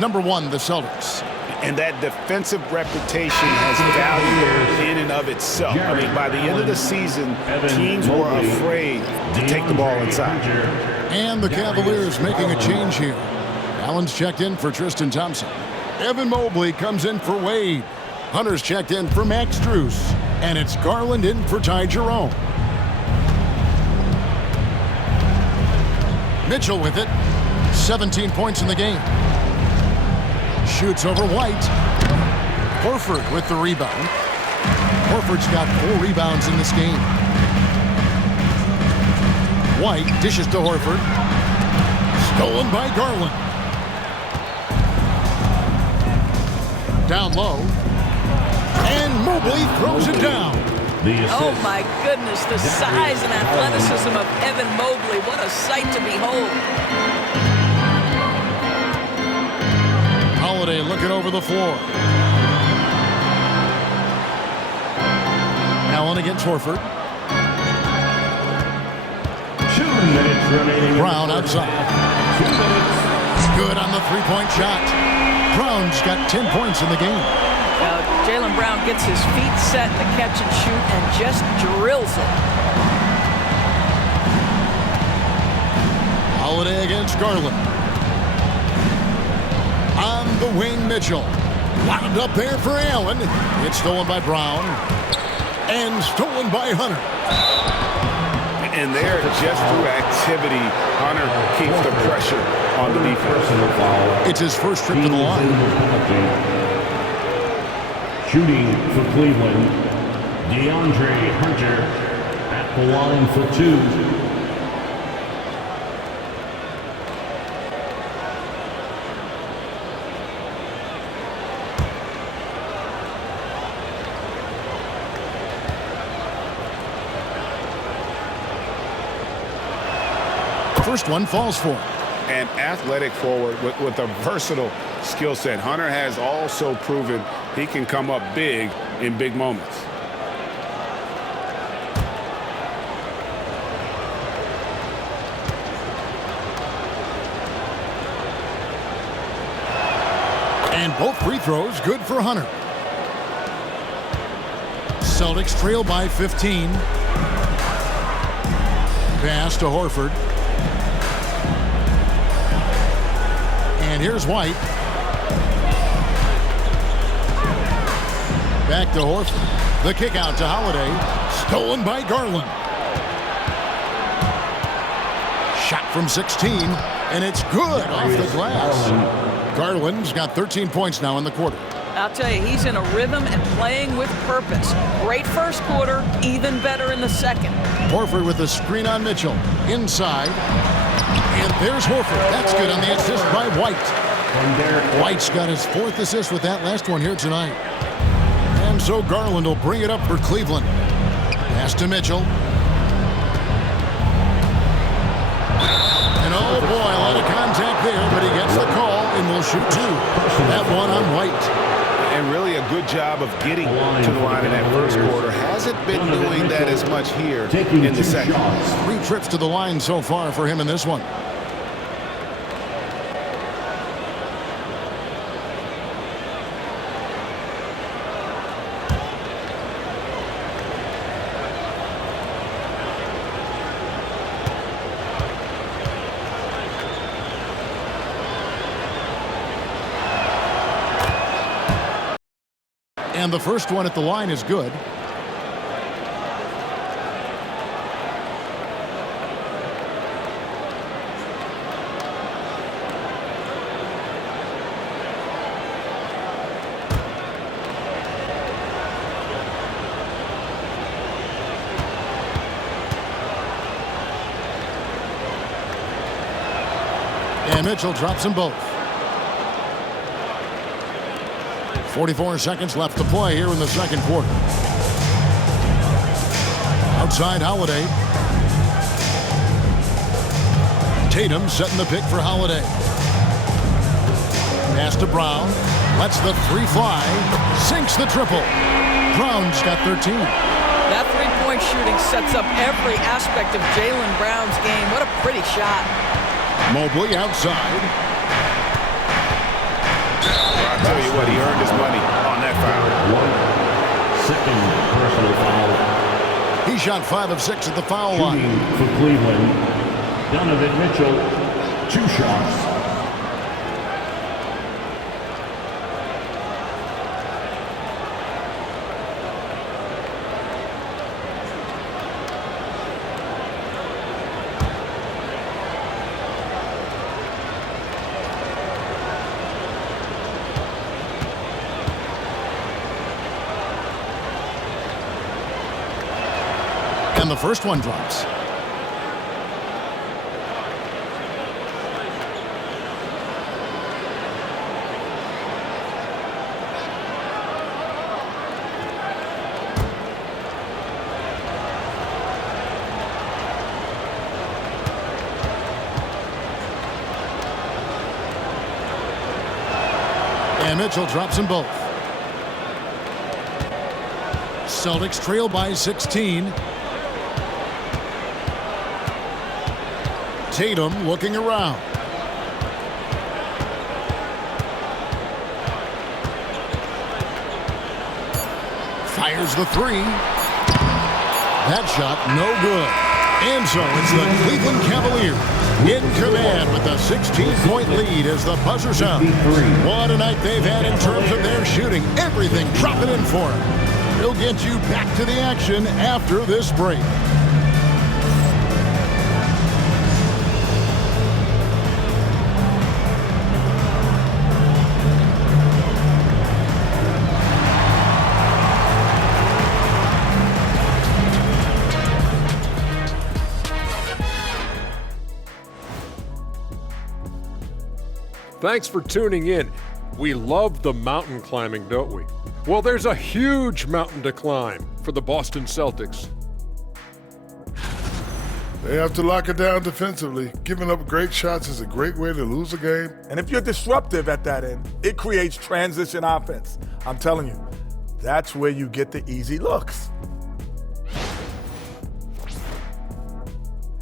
Number 1, the Celtics. And that defensive reputation has value in and of itself. I mean, by the end of the season, teams were afraid to take the ball inside. And the Cavaliers making a change here. Allen's checked in for Tristan Thompson. Evan Mobley comes in for Wade. Hunter's checked in for Max Strus. And it's Garland in for Ty Jerome. Mitchell with it. 17 points in the game. Shoots over White. Horford with the rebound. Horford's got 4 rebounds in this game. White dishes to Horford. Stolen by Garland. Down low. And Mobley throws it down. Oh my goodness, the size and athleticism of Evan Mobley. What a sight to behold. Holiday looking over the floor. Allen against Horford. 2 minutes remaining. Brown outside. 2 minutes. Good on the 3-point shot. Brown's got 10 points in the game. Jaylen Brown gets his feet set to catch and shoot and just drills it. Holiday against Garland. On the wing, Mitchell. Wound up there for Allen. It's stolen by Brown. And stolen by Hunter. And there, just through activity, Hunter keeps the pressure on the defense. It's his first trip to the line. Shooting for Cleveland, DeAndre Hunter at the line for 2. First one falls for him. An athletic forward with a versatile skill set. Hunter has also proven he can come up big in big moments. And both free throws good for Hunter. Celtics trail by 15. Pass to Horford. And here's White. Back to Horford. The kick out to Holiday. Stolen by Garland. Shot from 16. And it's good off the glass. Garland's got 13 points now in the quarter. I'll tell you, he's in a rhythm and playing with purpose. Great first quarter, even better in the second. Horford with the screen on Mitchell. Inside. And there's Horford. That's good on the assist by White. White's got his 4th assist with that last one here tonight. And so Garland will bring it up for Cleveland. Pass to Mitchell. And oh boy, a lot of contact there, but he gets the call and will shoot 2. That one on White. And really a good job of getting to the line in that first quarter. Hasn't been doing that as much here in the second. 3 trips to the line so far for him in this one. And the first one at the line is good. And Mitchell drops them both. 44 seconds left to play here in the second quarter. Outside Holiday. Tatum setting the pick for Holiday. Pass to Brown. Lets the 3 fly. Sinks the triple. Brown's got 13. That three-point shooting sets up every aspect of Jaylen Brown's game. What a pretty shot. Mobley outside. I'll tell you what, he earned his money on that foul. Second personal foul. He shot 5 of 6 at the foul line. For Cleveland, Donovan Mitchell, 2 shots. And the first one drops. And Mitchell drops them both. Celtics trail by 16. Tatum looking around. Fires the 3. That shot no good. And so it's the Cleveland Cavaliers in command with a 16-point lead as the buzzer sounds. What a night they've had in terms of their shooting. Everything dropping in for them. We'll get you back to the action after this break. Thanks for tuning in. We love the mountain climbing, don't we? Well, there's a huge mountain to climb for the Boston Celtics. They have to lock it down defensively. Giving up great shots is a great way to lose a game. And if you're disruptive at that end, it creates transition offense. I'm telling you, that's where you get the easy looks.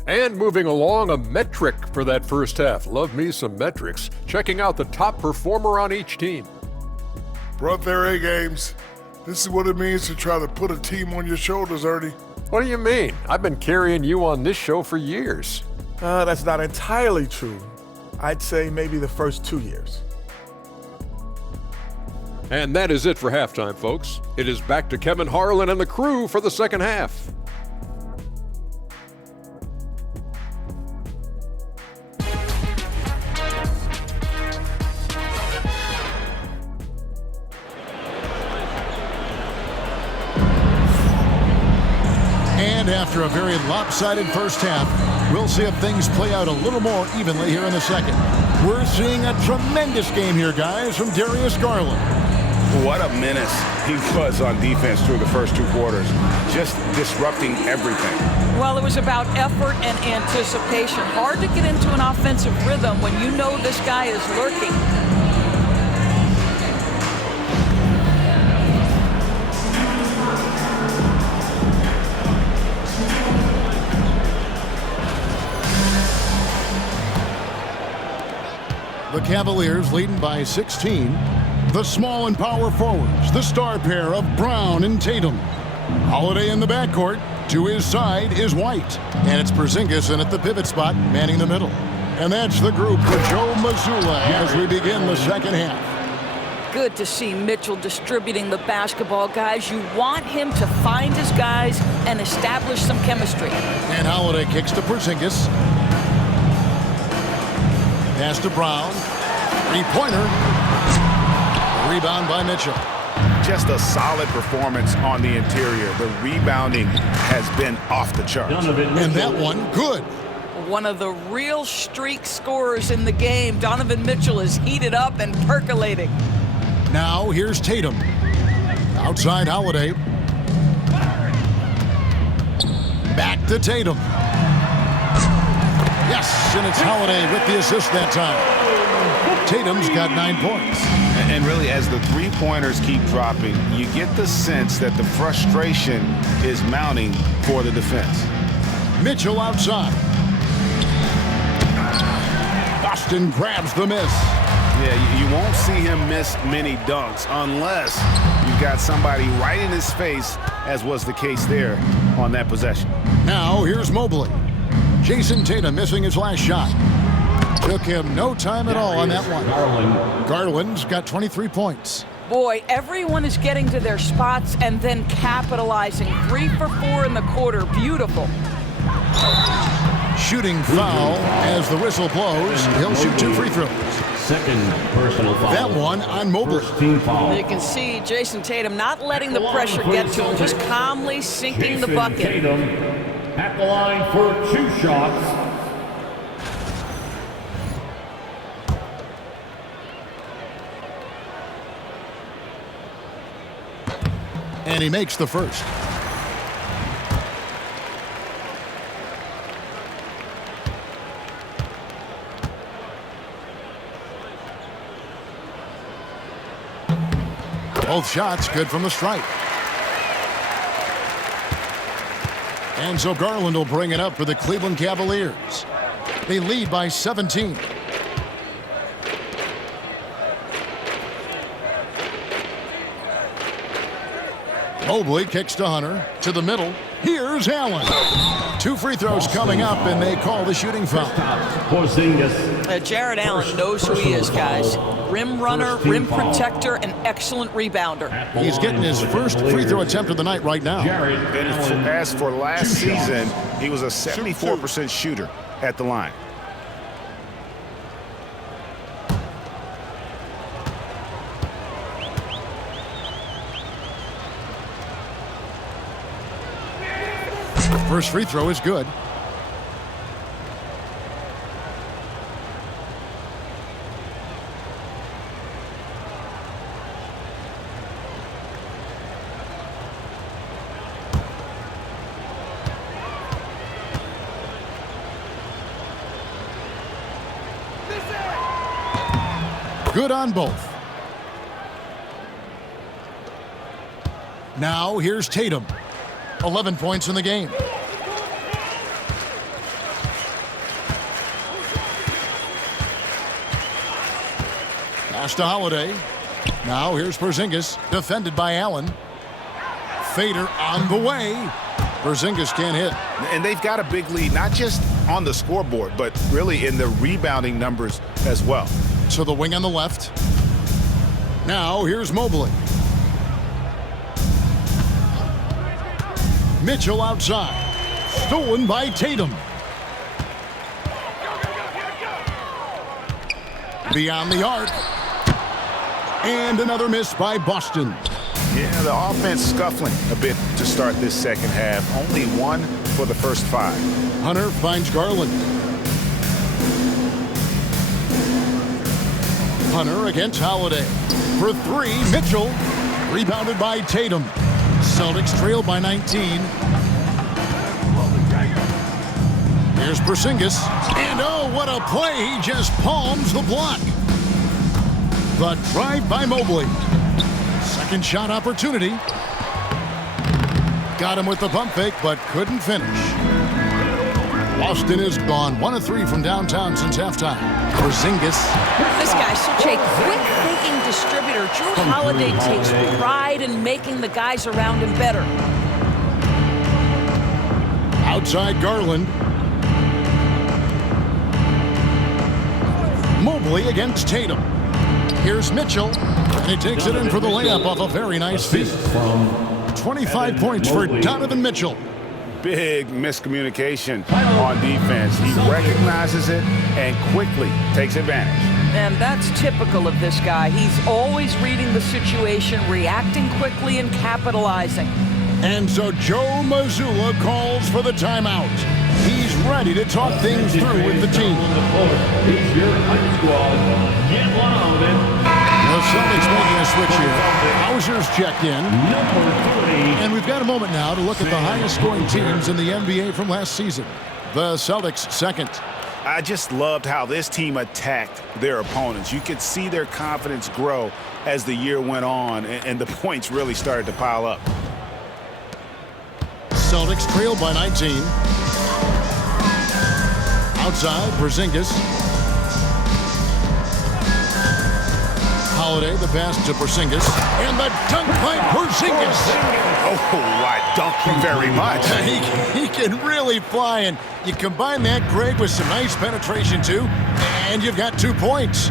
And moving along, a metric for that first half. Love me some metrics. Checking out the top performer on each team. Brought their A games. This is what it means to try to put a team on your shoulders, Ernie. What do you mean? I've been carrying you on this show for years. That's not entirely true. I'd say maybe the first 2 years. And that is it for halftime, folks. It is back to Kevin Harlan and the crew for the second half. And after a very lopsided first half, we'll see if things play out a little more evenly here in the second. We're seeing a tremendous game here, guys, from Darius Garland. What a menace he was on defense through the first 2 quarters, just disrupting everything. Well, it was about effort and anticipation. Hard to get into an offensive rhythm when you know this guy is lurking. The Cavaliers leading by 16. The small and power forwards, the star pair of Brown and Tatum. Holiday in the backcourt. To his side is White. And it's Porzingis in at the pivot spot, manning the middle. And that's the group for Joe Mazzulla as we begin the second half. Good to see Mitchell distributing the basketball, guys. You want him to find his guys and establish some chemistry. And Holiday kicks to Porzingis. Pass to Brown. Three-pointer. Rebound by Mitchell. Just a solid performance on the interior. The rebounding has been off the charts. And that one, good. One of the real streak scorers in the game. Donovan Mitchell is heated up and percolating. Now here's Tatum. Outside Holiday. Back to Tatum. Yes, and it's Holiday with the assist that time. Tatum's got 9 points. And really, as the three-pointers keep dropping, you get the sense that the frustration is mounting for the defense. Mitchell outside. Boston grabs the miss. Yeah, you won't see him miss many dunks unless you've got somebody right in his face, as was the case there on that possession. Now here's Mobley. Jason Tatum missing his last shot. Took him no time at all on that one. Garland's got 23 points. Boy, everyone is getting to their spots and then capitalizing. 3 for 4 in the quarter. Beautiful. Shooting foul as the whistle blows. He'll shoot 2 free throws. Second personal foul. That one on Mobley. First team foul. You can see Jason Tatum not letting the pressure get to him, just calmly sinking the bucket. Tatum at the line for 2 shots. And he makes the first. Both shots good from the stripe. And so Garland will bring it up for the Cleveland Cavaliers. They lead by 17. Mobley kicks to Hunter, to the middle. Here's Allen. 2 free throws coming up, and they call the shooting foul. Jared Allen knows who he is, guys. Rim runner, rim protector, and excellent rebounder. He's getting his first free throw attempt of the night right now. And as for last season, he was a 74% shooter at the line. First free throw is good. Good on both. Now here's Tatum. 11 points in the game. Pass to Holiday. Now here's Porzingis, defended by Allen. Fader on the way. Porzingis can't hit. And they've got a big lead, not just on the scoreboard, but really in the rebounding numbers as well. To the wing on the left. Now here's Mobley. Mitchell outside. Stolen by Tatum. Beyond the arc. And another miss by Boston. Yeah, the offense scuffling a bit to start this second half. Only 1 for the first 5. Hunter finds Garland. Hunter against Holiday. For 3, Mitchell. Rebounded by Tatum. Celtics trail by 19. Here's Porzingis. And oh, what a play. He just palms the block. The drive by Mobley. Second shot opportunity. Got him with the pump fake, but couldn't finish. Boston is gone 1 of 3 from downtown since halftime. Porzingis. This guy's such a quick-thinking distributor. Drew Holiday takes pride in making the guys around him better. Outside Garland. Mobley against Tatum. Here's Mitchell, and he takes it in for the layup off a very nice feed. 25 points for Donovan Mitchell. Big miscommunication on defense. He recognizes it and quickly takes advantage. And that's typical of this guy. He's always reading the situation, reacting quickly, and capitalizing. And so Joe Mazzulla calls for the timeout. He's ready to talk things through with the team. It's your high squad. Get loud and The Celtics making a switch here. Hauser's checked in. number 3. And we've got a moment now to look at the highest scoring teams in the NBA from last season. The Celtics second. I just loved how this team attacked their opponents. You could see their confidence grow as the year went on, and the points really started to pile up. Celtics trail by 19. Outside, Porzingis. Holiday, the pass to Porzingis. And the dunk by Porzingis. Oh, I dunk you very much. He can really fly, and you combine that, Greg, with some nice penetration, too, and you've got 2 points.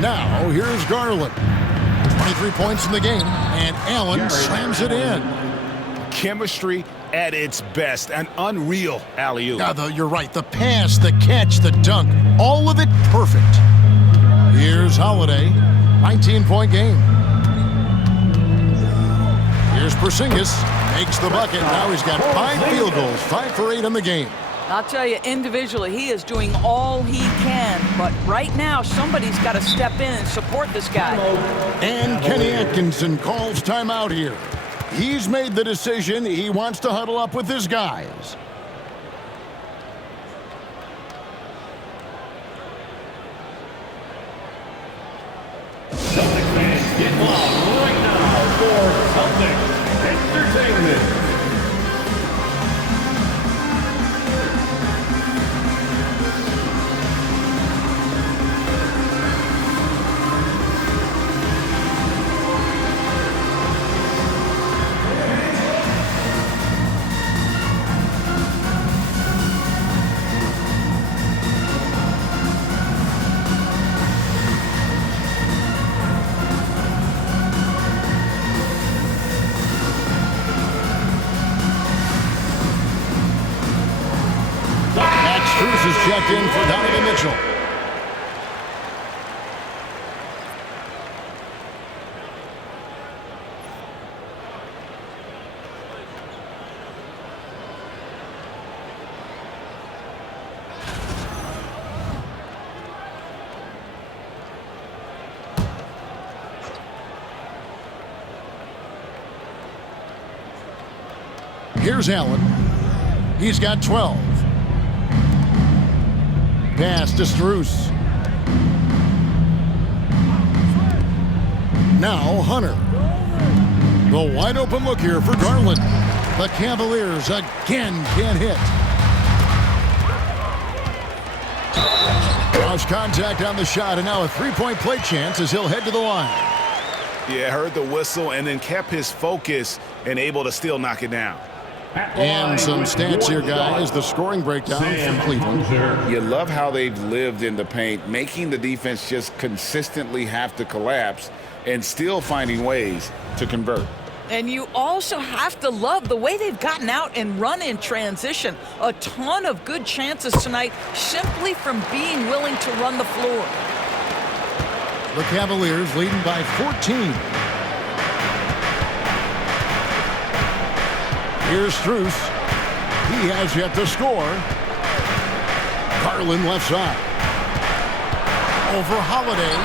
Now, here's Garland. 23 points in the game, and Allen slams it in. Chemistry at its best. An unreal alley-oop. Yeah, you're right. The pass, the catch, the dunk, all of it perfect. Here's Holiday. 19-point game. Here's Porzingis. Makes the bucket. Now he's got 5 field goals. 5 for 8 in the game. I'll tell you, individually, he is doing all he can. But right now, somebody's got to step in and support this guy. And Kenny Atkinson calls timeout here. He's made the decision. He wants to huddle up with his guys. Celtics fans, get loud right now for Celtics Entertainment. Cruz is checked in for Donovan Mitchell. Here's Allen. He's got 12. Pass to Strus. Now Hunter. The wide open look here for Garland. The Cavaliers again can't hit. Lost contact on the shot, and now a three-point play chance as he'll head to the line. Yeah, heard the whistle and then kept his focus and able to still knock it down. And some stats here, guys. The scoring breakdown from Cleveland. You love how they've lived in the paint, making the defense just consistently have to collapse and still finding ways to convert. And you also have to love the way they've gotten out and run in transition. A ton of good chances tonight simply from being willing to run the floor. The Cavaliers leading by 14. Here's Strus. He has yet to score. Garland left side. Over Holiday.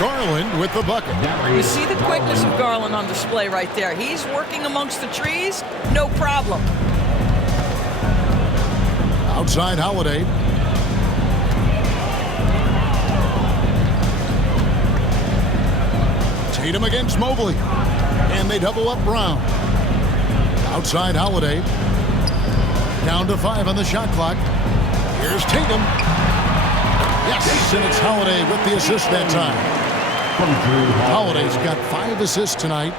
Garland with the bucket. You see the quickness of Garland on display right there. He's working amongst the trees, no problem. Outside Holiday. Tatum against Mobley. And they double up Brown. Outside Holiday. Down to 5 on the shot clock. Here's Tatum. Yes, and it's Holiday with the assist that time. Holiday's got 5 assists tonight.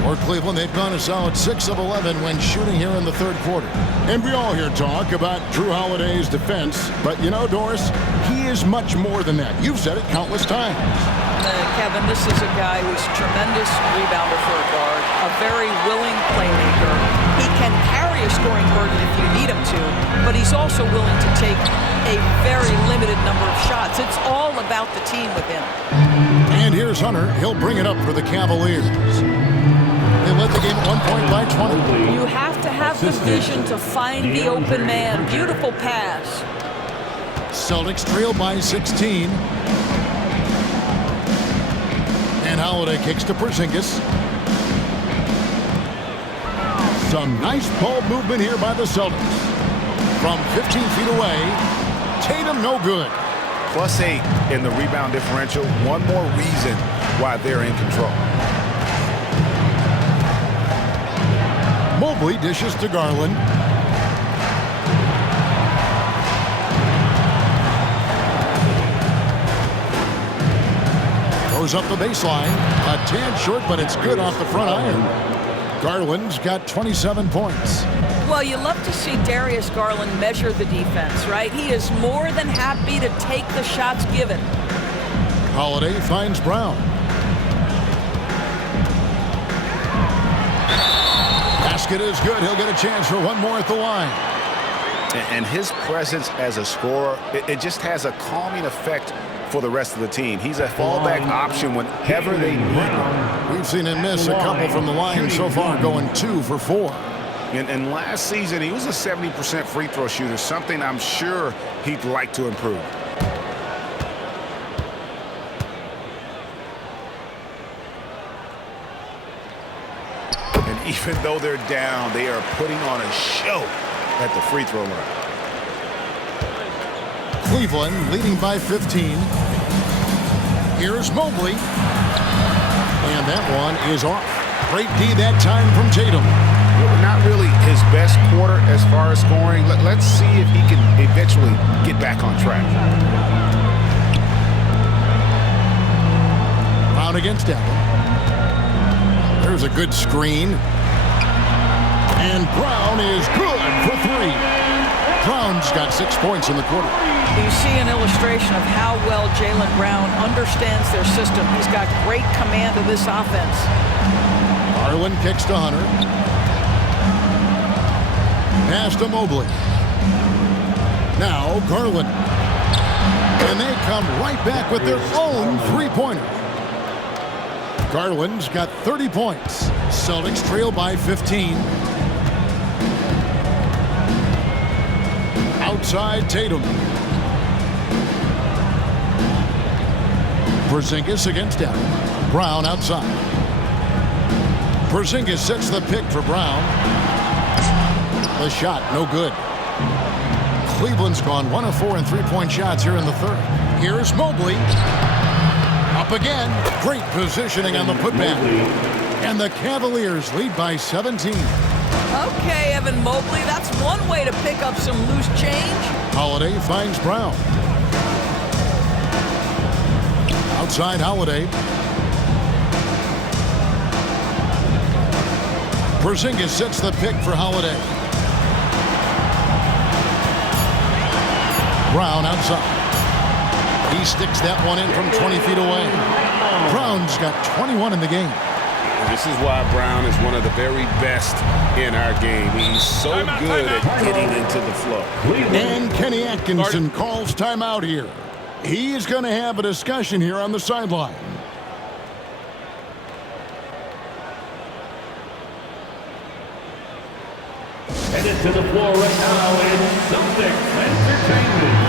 For Cleveland, they've gone a solid 6 of 11 when shooting here in the third quarter. And we all hear talk about Drew Holiday's defense, but you know, Doris, he is much more than that. You've said it countless times. Kevin, this is a guy who's a tremendous rebounder for a guard, a very willing playmaker. He can carry a scoring burden if you need him to, but he's also willing to take a very limited number of shots. It's all about the team with him. And here's Hunter. He'll bring it up for the Cavaliers. They led the game at 1 point by 20. You have to have the vision to find the open man. Beautiful pass. Celtics trail by 16. And Holiday kicks to Porzingis. Some nice ball movement here by the Celtics. From 15 feet away, Tatum no good. +8 in the rebound differential. One more reason why they're in control. Mobley dishes to Garland. Goes up the baseline. A tad short, but it's good off the front iron. Garland's got 27 points. Well, you love to see Darius Garland measure the defense, right? He is more than happy to take the shots given. Holiday finds Brown. Basket is good. He'll get a chance for one more at the line. And his presence as a scorer, it just has a calming effect for the rest of the team. He's a fallback option whenever they need him. We've seen him miss a couple from the line so far, going 2 for 4. And last season, he was a 70% free throw shooter, something I'm sure he'd like to improve. And even though they're down, they are putting on a show at the free throw line. Cleveland leading by 15. Here's Mobley. And that one is off. Great D that time from Tatum. Not really his best quarter as far as scoring. Let's see if he can eventually get back on track. Brown against Allen. There's a good screen. And Brown is good for 3. Brown's got 6 points in the quarter. You see an illustration of how well Jaylen Brown understands their system. He's got great command of this offense. Garland kicks to Hunter. Pass to Mobley. Now Garland. And they come right back with their own three-pointer. Garland's got 30 points. Celtics trail by 15. Outside Tatum. Porzingis against Allen. Brown outside. Porzingis sets the pick for Brown. The shot, no good. Cleveland's gone 1 of 4 in three-point shots here in the third. Here's Mobley. Up again. Great positioning on the putback. And the Cavaliers lead by 17. Okay, Evan Mobley, that's one way to pick up some loose change. Holiday finds Brown. Outside Holiday. Porzingis sets the pick for Holiday. Brown outside. He sticks that one in from 20 feet away. Brown's got 21 in the game. This is why Brown is one of the very best in our game. He's so good at getting into the flow. And Kenny Atkinson calls timeout here. He's going to have a discussion here on the sideline. Headed to the floor right now is Celtics Entertainment.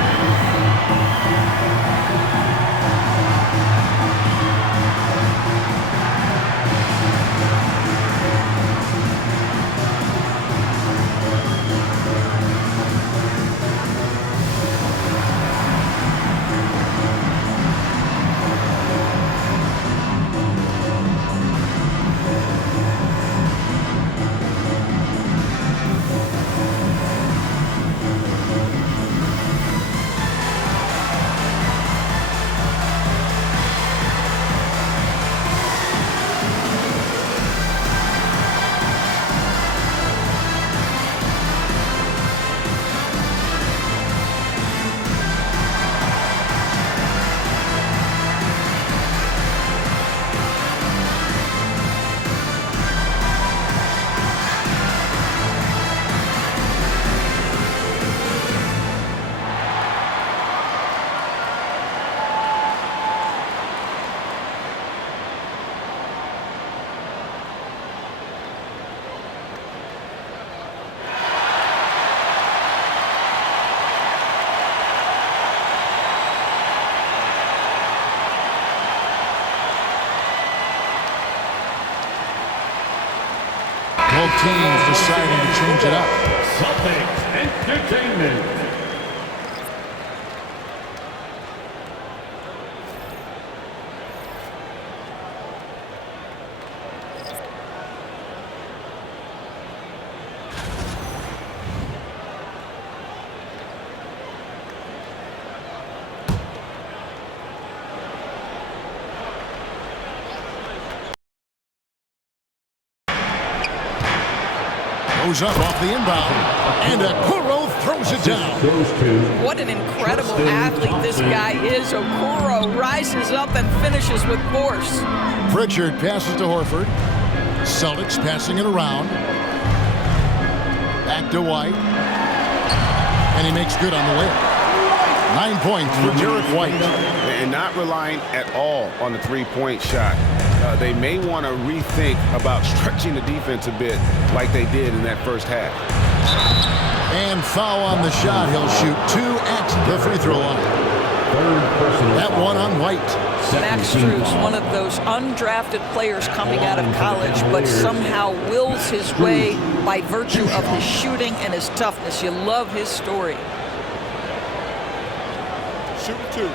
Both teams deciding to change it up. Celtics Entertainment. Goes up off the inbound, and Okoro throws it down. What an incredible athlete this guy is. Okoro rises up and finishes with force. Pritchard passes to Horford. Celtics passing it around. Back to White. And he makes good on the layup. 9 points for Derek White. And not relying at all on the three-point shot. They may want to rethink about stretching the defense a bit like they did in that first half. And foul on the shot. He'll shoot 2 at the free throw line. That one on White. Max Strus, one of those undrafted players coming out of college, but somehow wills his way by virtue of his shooting and his toughness. You love his story. Shoot 2.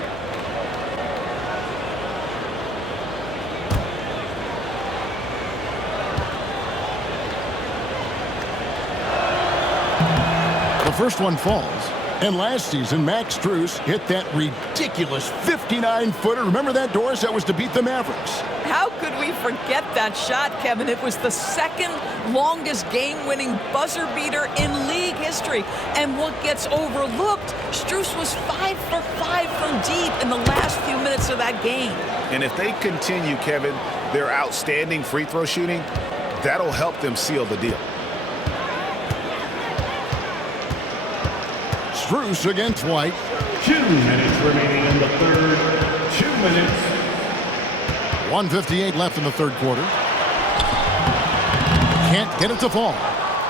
The first one falls. And last season, Max Strus hit that ridiculous 59-footer. Remember that, Doris? That was to beat the Mavericks. How could we forget that shot, Kevin? It was the second longest game-winning buzzer beater in league history. And what gets overlooked, Strus was 5 for 5 from deep in the last few minutes of that game. And if they continue, Kevin, their outstanding free throw shooting, that'll help them seal the deal. Strus against White. 2 minutes remaining in the third. 2 minutes. 1:58 left in the third quarter. Can't get it to fall.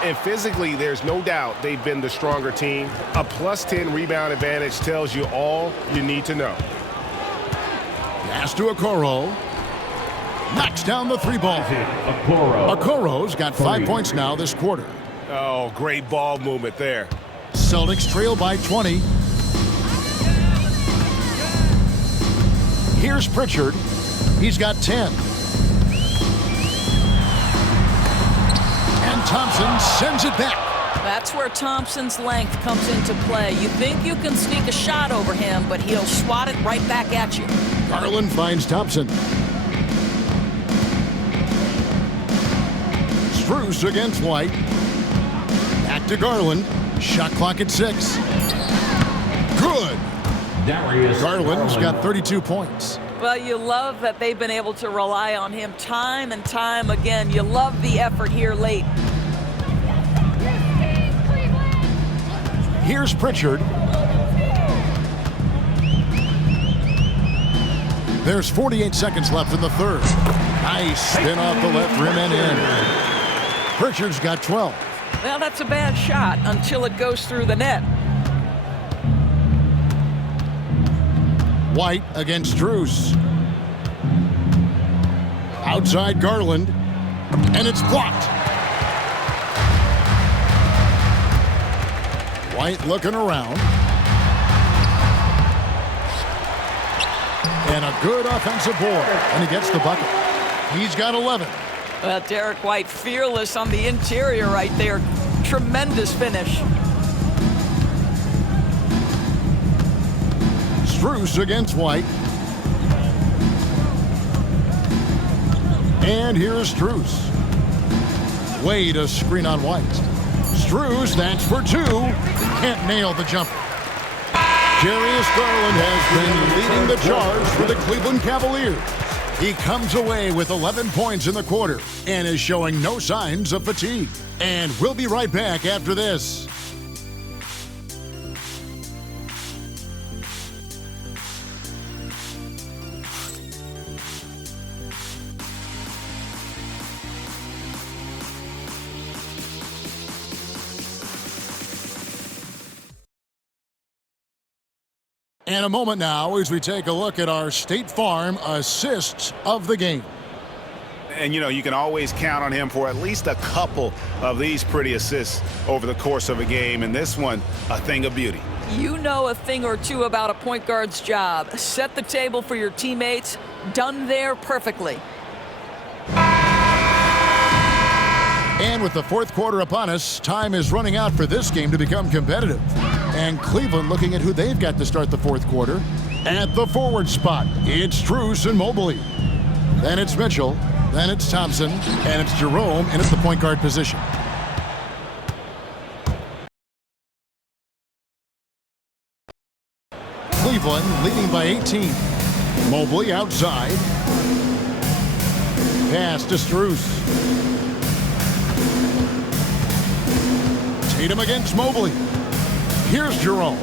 And physically, there's no doubt they've been the stronger team. A +10 rebound advantage tells you all you need to know. Pass to Okoro. Knocks down the three ball. Okoro's got 5 points now this quarter. Oh, great ball movement there. Celtics trail by 20. Here's Pritchard. He's got 10. And Thompson sends it back. That's where Thompson's length comes into play. You think you can sneak a shot over him, but he'll swat it right back at you. Garland finds Thompson. Strus against White. Back to Garland. Shot clock at 6. Good. Garland's got 32 points. Well, you love that they've been able to rely on him time and time again. You love the effort here late. Here's Pritchard. There's 48 seconds left in the third. Nice spin off the left rim and in. Pritchard's got 12. Well, that's a bad shot until it goes through the net. White against Strus. Outside Garland. And it's blocked. White looking around. And a good offensive board. And he gets the bucket. He's got 11. Well, Derek White fearless on the interior right there. Tremendous finish. Strus against White. And here's Strus. Wade a screen on White. Strus, that's for 2. Can't nail the jumper. Darius Garland has been leading the charge for the Cleveland Cavaliers. He comes away with 11 points in the quarter and is showing no signs of fatigue. And we'll be right back after this. And a moment now as we take a look at our State Farm assists of the game. And, you know, you can always count on him for at least a couple of these pretty assists over the course of a game. And this one, a thing of beauty. You know a thing or two about a point guard's job. Set the table for your teammates. Done there perfectly. And with the fourth quarter upon us, time is running out for this game to become competitive. And Cleveland looking at who they've got to start the fourth quarter. At the forward spot, it's Strus and Mobley. Then it's Mitchell. Then it's Thompson. And it's Jerome in at the point guard position. Cleveland leading by 18. Mobley outside. Pass to Strus. Tatum against Mobley. Here's Jerome.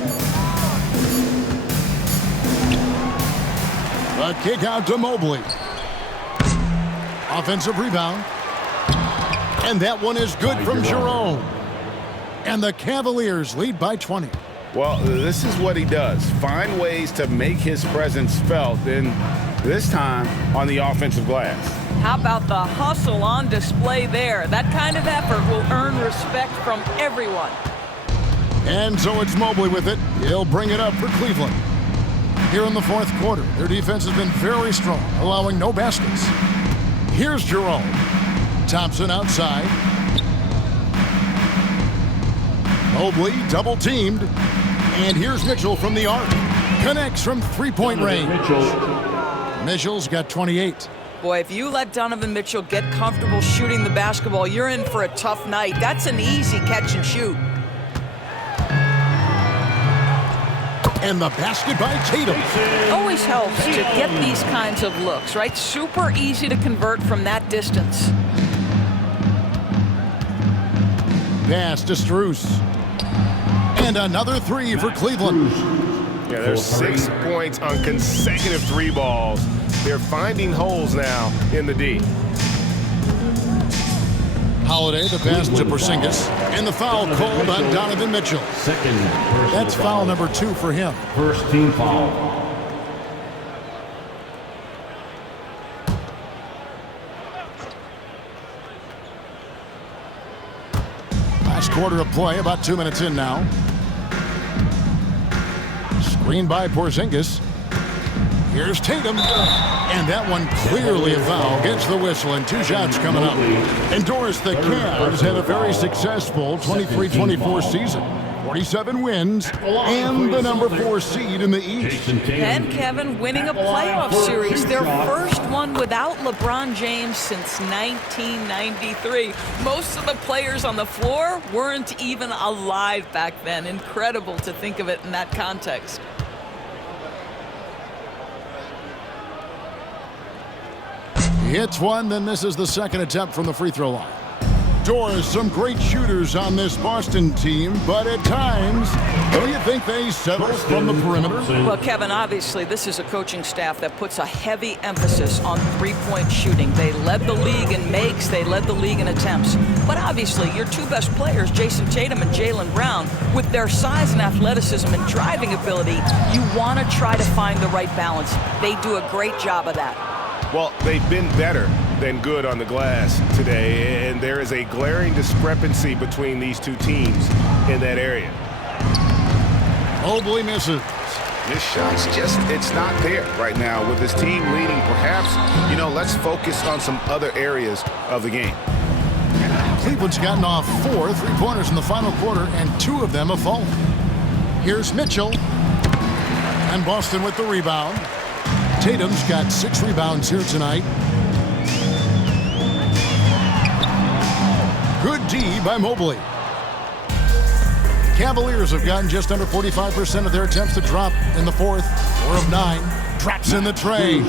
A kick out to Mobley. Offensive rebound. And that one is good from Jerome. And the Cavaliers lead by 20. Well, this is what he does. Find ways to make his presence felt, and this time on the offensive glass. How about the hustle on display there? That kind of effort will earn respect from everyone. And so it's Mobley with it. He'll bring it up for Cleveland. Here in the fourth quarter, their defense has been very strong, allowing no baskets. Here's Jerome. Thompson outside. Mobley double teamed. And here's Mitchell from the arc. Connects from three-point range. Mitchell's got 28. Boy, if you let Donovan Mitchell get comfortable shooting the basketball, you're in for a tough night. That's an easy catch and shoot. And the basket by Tatum. Always helps to get these kinds of looks, right? Super easy to convert from that distance. Pass to Strus. And another three for Cleveland. Yeah, there's 6 points on consecutive three balls. They're finding holes now in the D. Holiday, the pass to Porzingis. And the foul called on Donovan Mitchell. That's foul number 2 for him. First team foul. Last quarter of play, about 2 minutes in now. Screen by Porzingis. Here's Tatum. And that one clearly a foul. Gets the whistle and 2 shots coming up. And Doris, the Cavs had a very successful 23-24 season. 47 wins and the number 4 seed in the East. And Kevin winning a playoff series, their first one without LeBron James since 1993. Most of the players on the floor weren't even alive back then. Incredible to think of it in that context. He hits one, then this is the second attempt from the free throw line. Doris, some great shooters on this Boston team, but at times, don't you think they settle from the perimeter? Well, Kevin, obviously, this is a coaching staff that puts a heavy emphasis on three-point shooting. They led the league in makes, they led the league in attempts. But obviously, your 2 best players, Jason Tatum and Jaylen Brown, with their size and athleticism and driving ability, you want to try to find the right balance. They do a great job of that. Well, they've been better than good on the glass today, and there is a glaring discrepancy between these 2 teams in that area. Mobley misses. This shot's just, it's not there right now with his team leading. Perhaps, let's focus on some other areas of the game. Cleveland's gotten off 4 3-pointers in the final quarter, and 2 of them have fallen. Here's Mitchell. And Boston with the rebound. Tatum's got 6 rebounds here tonight. Good D by Mobley. Cavaliers have gotten just under 45% of their attempts to drop in the 4th. 4 of 9. Drops in the tray.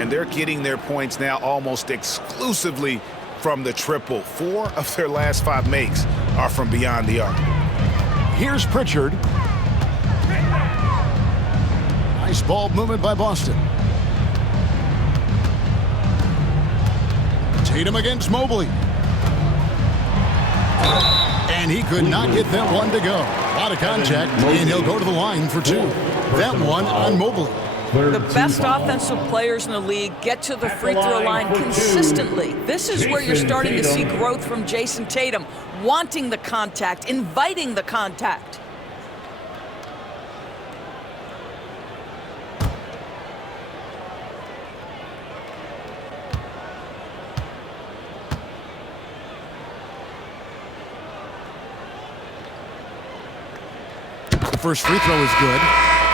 And they're getting their points now almost exclusively from the triple. 4 of their last 5 makes are from beyond the arc. Here's Pritchard. Nice ball movement by Boston. Tatum against Mobley. And he could not get that one to go. A lot of contact, and he'll go to the line for 2. That one on Mobley. The best offensive players in the league get to the free throw line consistently. This is where you're starting to see growth from Jason Tatum, wanting the contact, inviting the contact. First free throw is good.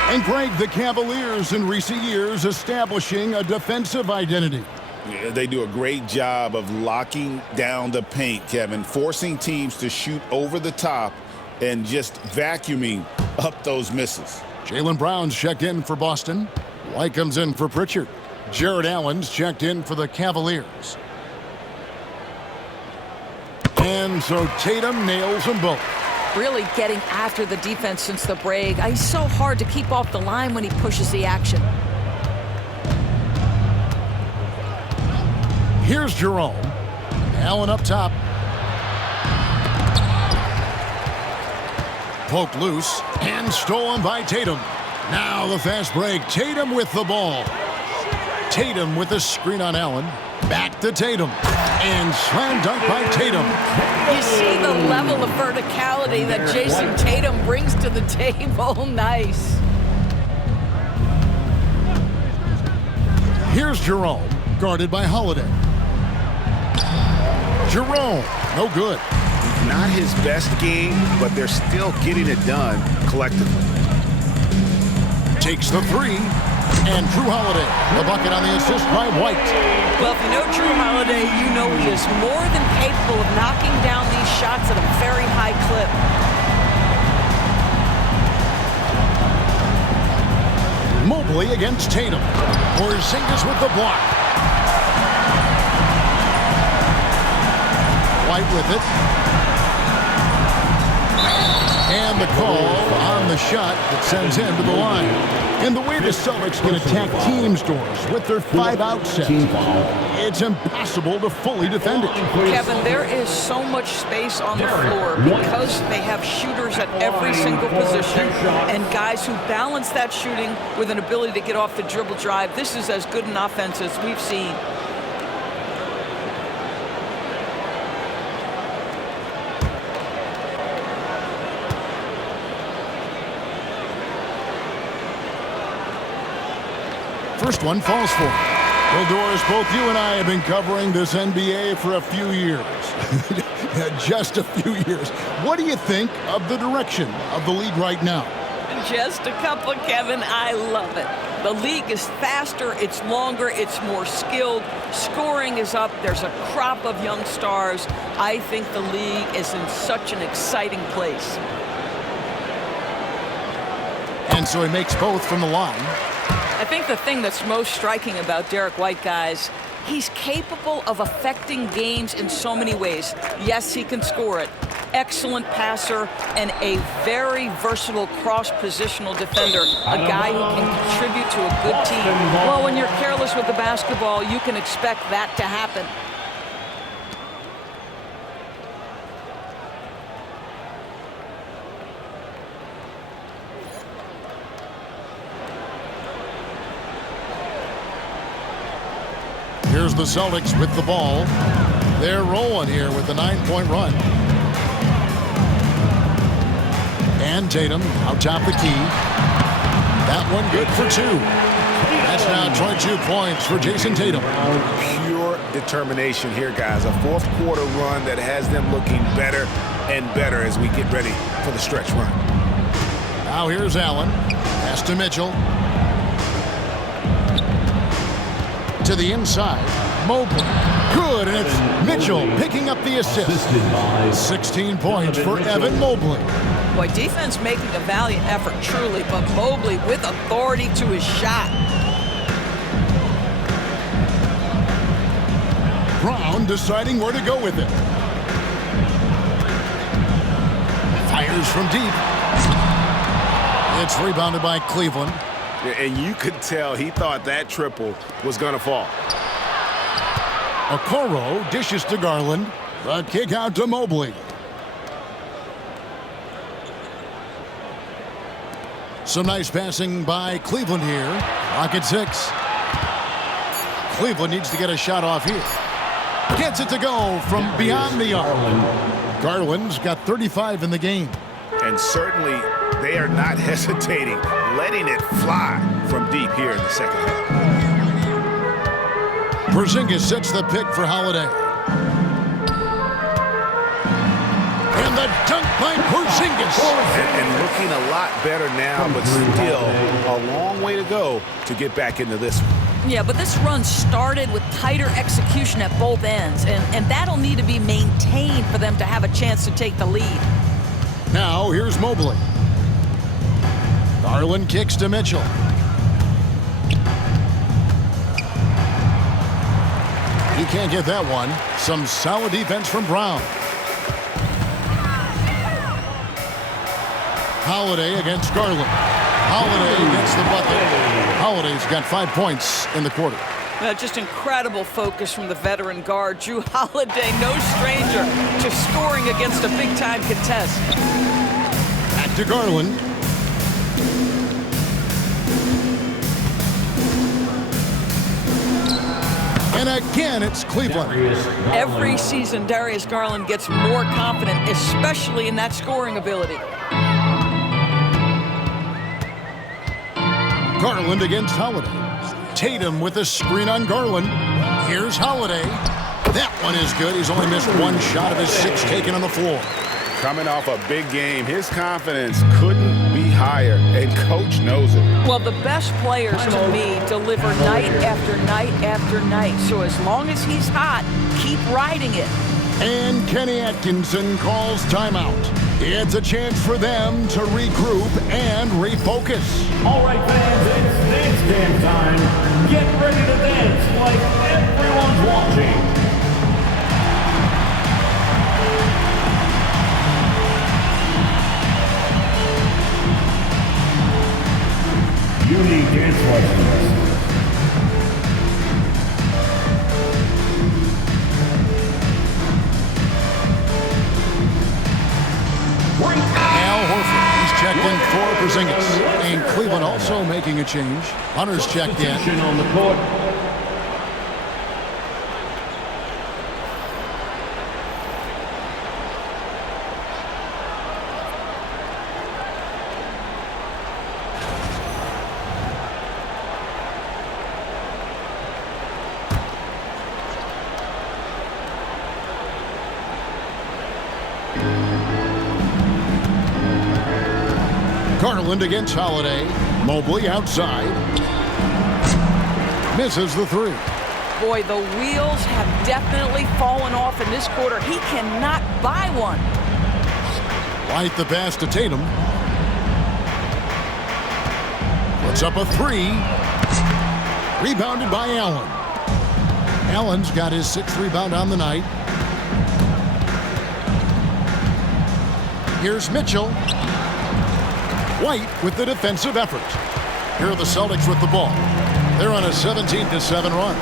And Greg, the Cavaliers in recent years establishing a defensive identity. Yeah, they do a great job of locking down the paint, Kevin, forcing teams to shoot over the top and just vacuuming up those misses. Jaylen Brown's checked in for Boston. White comes in for Pritchard. Jared Allen's checked in for the Cavaliers. And so Tatum nails them both. Really getting after the defense since the break. He's so hard to keep off the line when he pushes the action. Here's Jerome. Allen up top. Poked loose and stolen by Tatum. Now the fast break. Tatum with the ball. Tatum with the screen on Allen. Back to Tatum. And slam dunk by Tatum. You see the level of verticality that Jason Tatum brings to the table. Nice. Here's Jerome, guarded by Holiday. Jerome, no good. Not his best game, but they're still getting it done collectively. Takes the 3. And Drew Holiday, the bucket on the assist by White. Well, if you know Drew Holiday, you know he is more than capable of knocking down these shots at a very high clip. Mobley against Tatum. Porzingis with the block. White with it. And the call on the shot that sends him to the line. And the way the Celtics can attack teams, Doris, with their 5-out set, it's impossible to fully defend it. Kevin, there is so much space on the floor because they have shooters at every single position and guys who balance that shooting with an ability to get off the dribble drive. This is as good an offense as we've seen. First one falls for him. Well, Doris, both you and I have been covering this NBA for a few years. Just a few years. What do you think of the direction of the league right now? Just a couple, Kevin. I love it. The league is faster, it's longer, it's more skilled. Scoring is up. There's a crop of young stars. I think the league is in such an exciting place. And so he makes both from the line. I think the thing that's most striking about Derek White, guys, he's capable of affecting games in so many ways. Yes, he can score it. Excellent passer and a very versatile cross-positional defender, a guy who can contribute to a good team. Well, when you're careless with the basketball, you can expect that to happen. Here's the Celtics with the ball. They're rolling here with a 9-point run. And Tatum out top the key. That one good for 2. That's now 22 points for Jason Tatum. Pure determination here, guys. A fourth quarter run that has them looking better and better as we get ready for the stretch run. Now here's Allen. Pass to Mitchell. To the inside. Mobley. Good, and it's Mitchell picking up the assist. 16 points for Evan Mobley. Boy, defense making a valiant effort, truly, but Mobley with authority to his shot. Brown deciding where to go with it. Fires from deep. It's rebounded by Cleveland. And you could tell he thought that triple was going to fall. Okoro dishes to Garland. The kick out to Mobley. Some nice passing by Cleveland here. Clock at 6. Cleveland needs to get a shot off here. Gets it to go from beyond the arc. Garland's got 35 in the game. And certainly they are not hesitating, letting it fly from deep here in the second half. Porzingis sets the pick for Holiday. And the dunk by Porzingis. And looking a lot better now, but still a long way to go to get back into this one. Yeah, but this run started with tighter execution at both ends, and that'll need to be maintained for them to have a chance to take the lead. Now here's Mobley. Garland kicks to Mitchell. He can't get that one. Some solid defense from Brown. Holiday against Garland. Holiday gets the bucket. Holiday's got 5 points in the quarter. Just incredible focus from the veteran guard, Drew Holiday, no stranger to scoring against a big-time contest. Back to Garland. And again, it's Cleveland. Every season, Darius Garland gets more confident, especially in that scoring ability. Garland against Holiday. Tatum with a screen on Garland. Here's Holiday. That one is good. He's only missed one shot of his 6 taken on the floor. Coming off a big game, his confidence couldn't be higher, and coach knows it. Well, the best players to me deliver night after night after night. So as long as he's hot, keep riding it. And Kenny Atkinson calls timeout. It's a chance for them to regroup and refocus. All right, fans, it's dance time. Get ready to dance like everyone's watching. You need dance lessons. Al Horford, he's checked in for Porzingis. And Cleveland also making a change. Hunter's checked in. On the court. Garland against Holiday. Mobley outside. Misses the three. Boy, the wheels have definitely fallen off in this quarter. He cannot buy one. White the pass to Tatum. Puts up a three. Rebounded by Allen. Allen's got his 6th rebound on the night. Here's Mitchell. White with the defensive effort. Here are the Celtics with the ball. They're on a 17-7 run.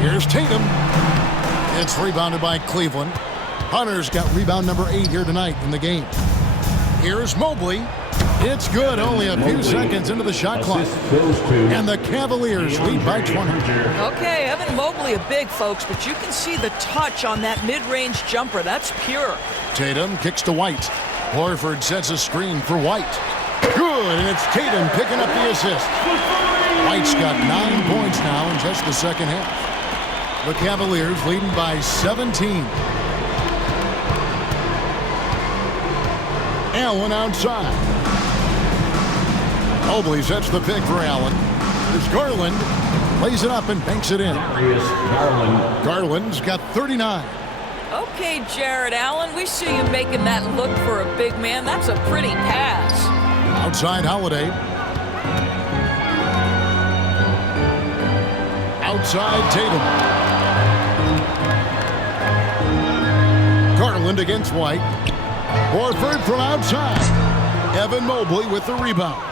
Here's Tatum. It's rebounded by Cleveland. Hunter's got rebound number 8 here tonight in the game. Here's Mobley. It's good, only a few seconds into the shot clock. And the Cavaliers lead by 20. Okay, Evan Mobley a big, folks, but you can see the touch on that mid-range jumper. That's pure. Tatum kicks to White. Horford sets a screen for White. Good, and it's Tatum picking up the assist. White's got 9 points now in just the second half. The Cavaliers leading by 17. Allen outside. Mobley sets the pick for Allen. There's Garland. Lays it up and banks it in. Garland's got 39. Okay, Jared Allen, we see you making that look for a big man. That's a pretty pass. Outside Holiday. Outside Tatum. Garland against White. Horford from outside. Evan Mobley with the rebound.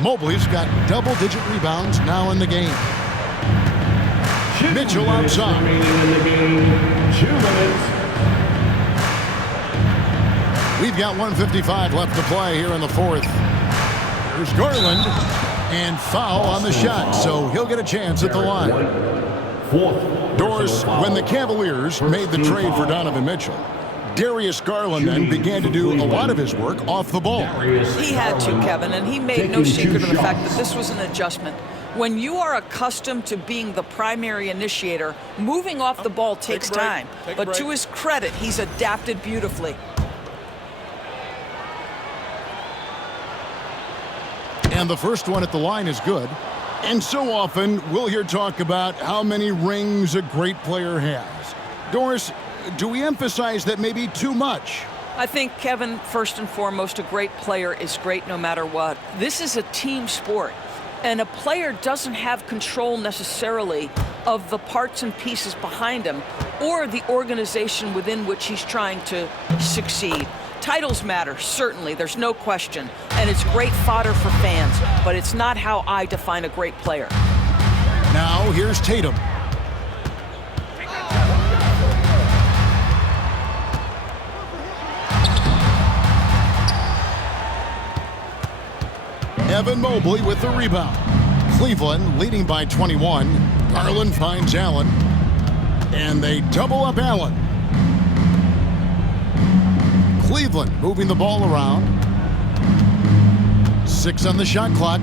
Mobley's got double-digit rebounds now in the game. Mitchell outside. We've got 1:55 left to play here in the fourth. There's Garland. And foul on the shot, so he'll get a chance at the line. Doris, when the Cavaliers made the trade for Donovan Mitchell, Darius Garland then began to do a lot of his work off the ball. He had to, Kevin, and he made no secret of the fact that this was an adjustment. When you are accustomed to being the primary initiator, moving off the ball takes time. But to his credit, he's adapted beautifully. And the first one at the line is good. And so often we'll hear talk about how many rings a great player has. Doris, do we emphasize that maybe too much? I think, Kevin, first and foremost, a great player is great no matter what. This is a team sport, and a player doesn't have control necessarily of the parts and pieces behind him or the organization within which he's trying to succeed. Titles matter, certainly, there's no question, and it's great fodder for fans, but it's not how I define a great player. Now here's Tatum. Evan Mobley with the rebound. Cleveland leading by 21. Garland finds Allen. And they double up Allen. Cleveland moving the ball around. 6 on the shot clock.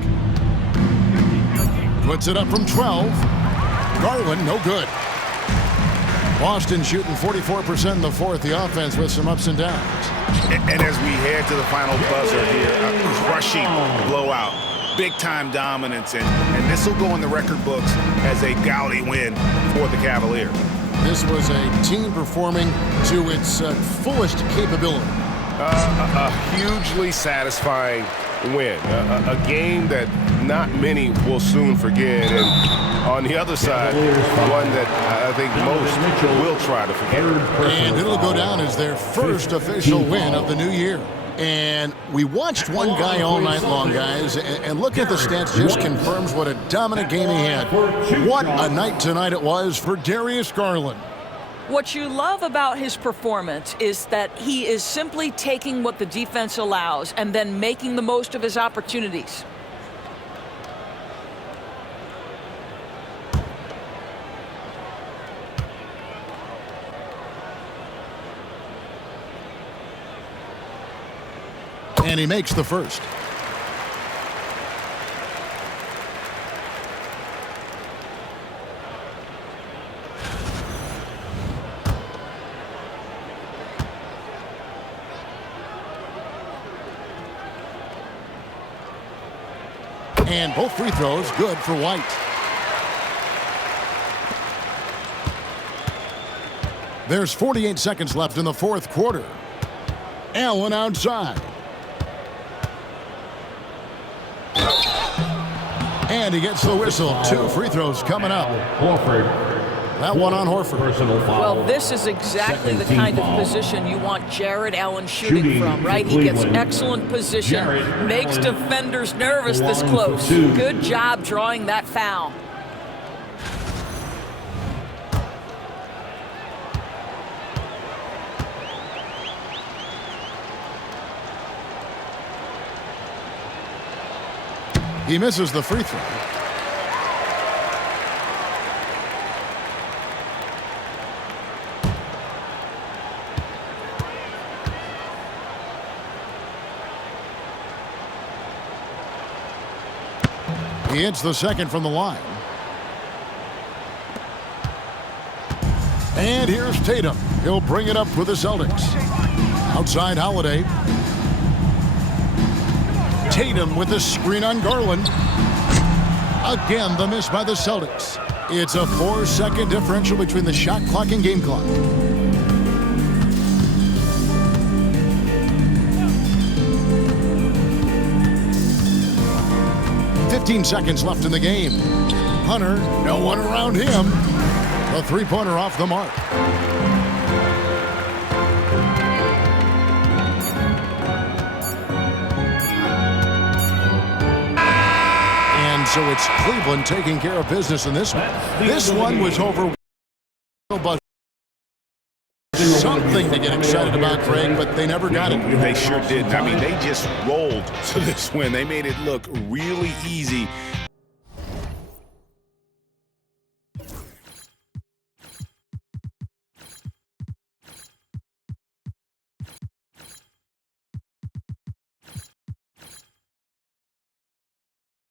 Puts it up from 12. Garland, no good. Boston shooting 44% in the fourth. The offense with some ups and downs. And as we head to the final buzzer here, a crushing blowout, big-time dominance, and this will go in the record books as a gaudy win for the Cavaliers. This was a team performing to its fullest capability. A hugely satisfying win, a game that not many will soon forget, and on the other side, one that I think most will try to forget. And it'll go down as their first official win of the new year. And we watched one guy all night long, guys, and looking at the stats just confirms what a dominant game he had. What a night tonight it was for Darius Garland. What you love about his performance is that he is simply taking what the defense allows and then making the most of his opportunities. And he makes the first. And both free throws good for White. There's 48 seconds left in the fourth quarter. Allen outside. And he gets the whistle. 2 free throws coming up. That one on Horford. Well, this is exactly the kind of position you want Jared Allen shooting from, right? He gets excellent position, makes defenders nervous this close. Good job drawing that foul. He misses the free throw. He hits the second from the line. And here's Tatum. He'll bring it up for the Celtics. Outside Holiday. Tatum with the screen on Garland. Again, the miss by the Celtics. It's a 4-second differential between the shot clock and game clock. $15 seconds left in the game. Hunter, no one around him. The three-pointer off the mark. And so it's Cleveland taking care of business in this one. This one was over. Something to get excited about, Craig, but they never got it. They sure didn't. I mean, they just rolled to this win. They made it look really easy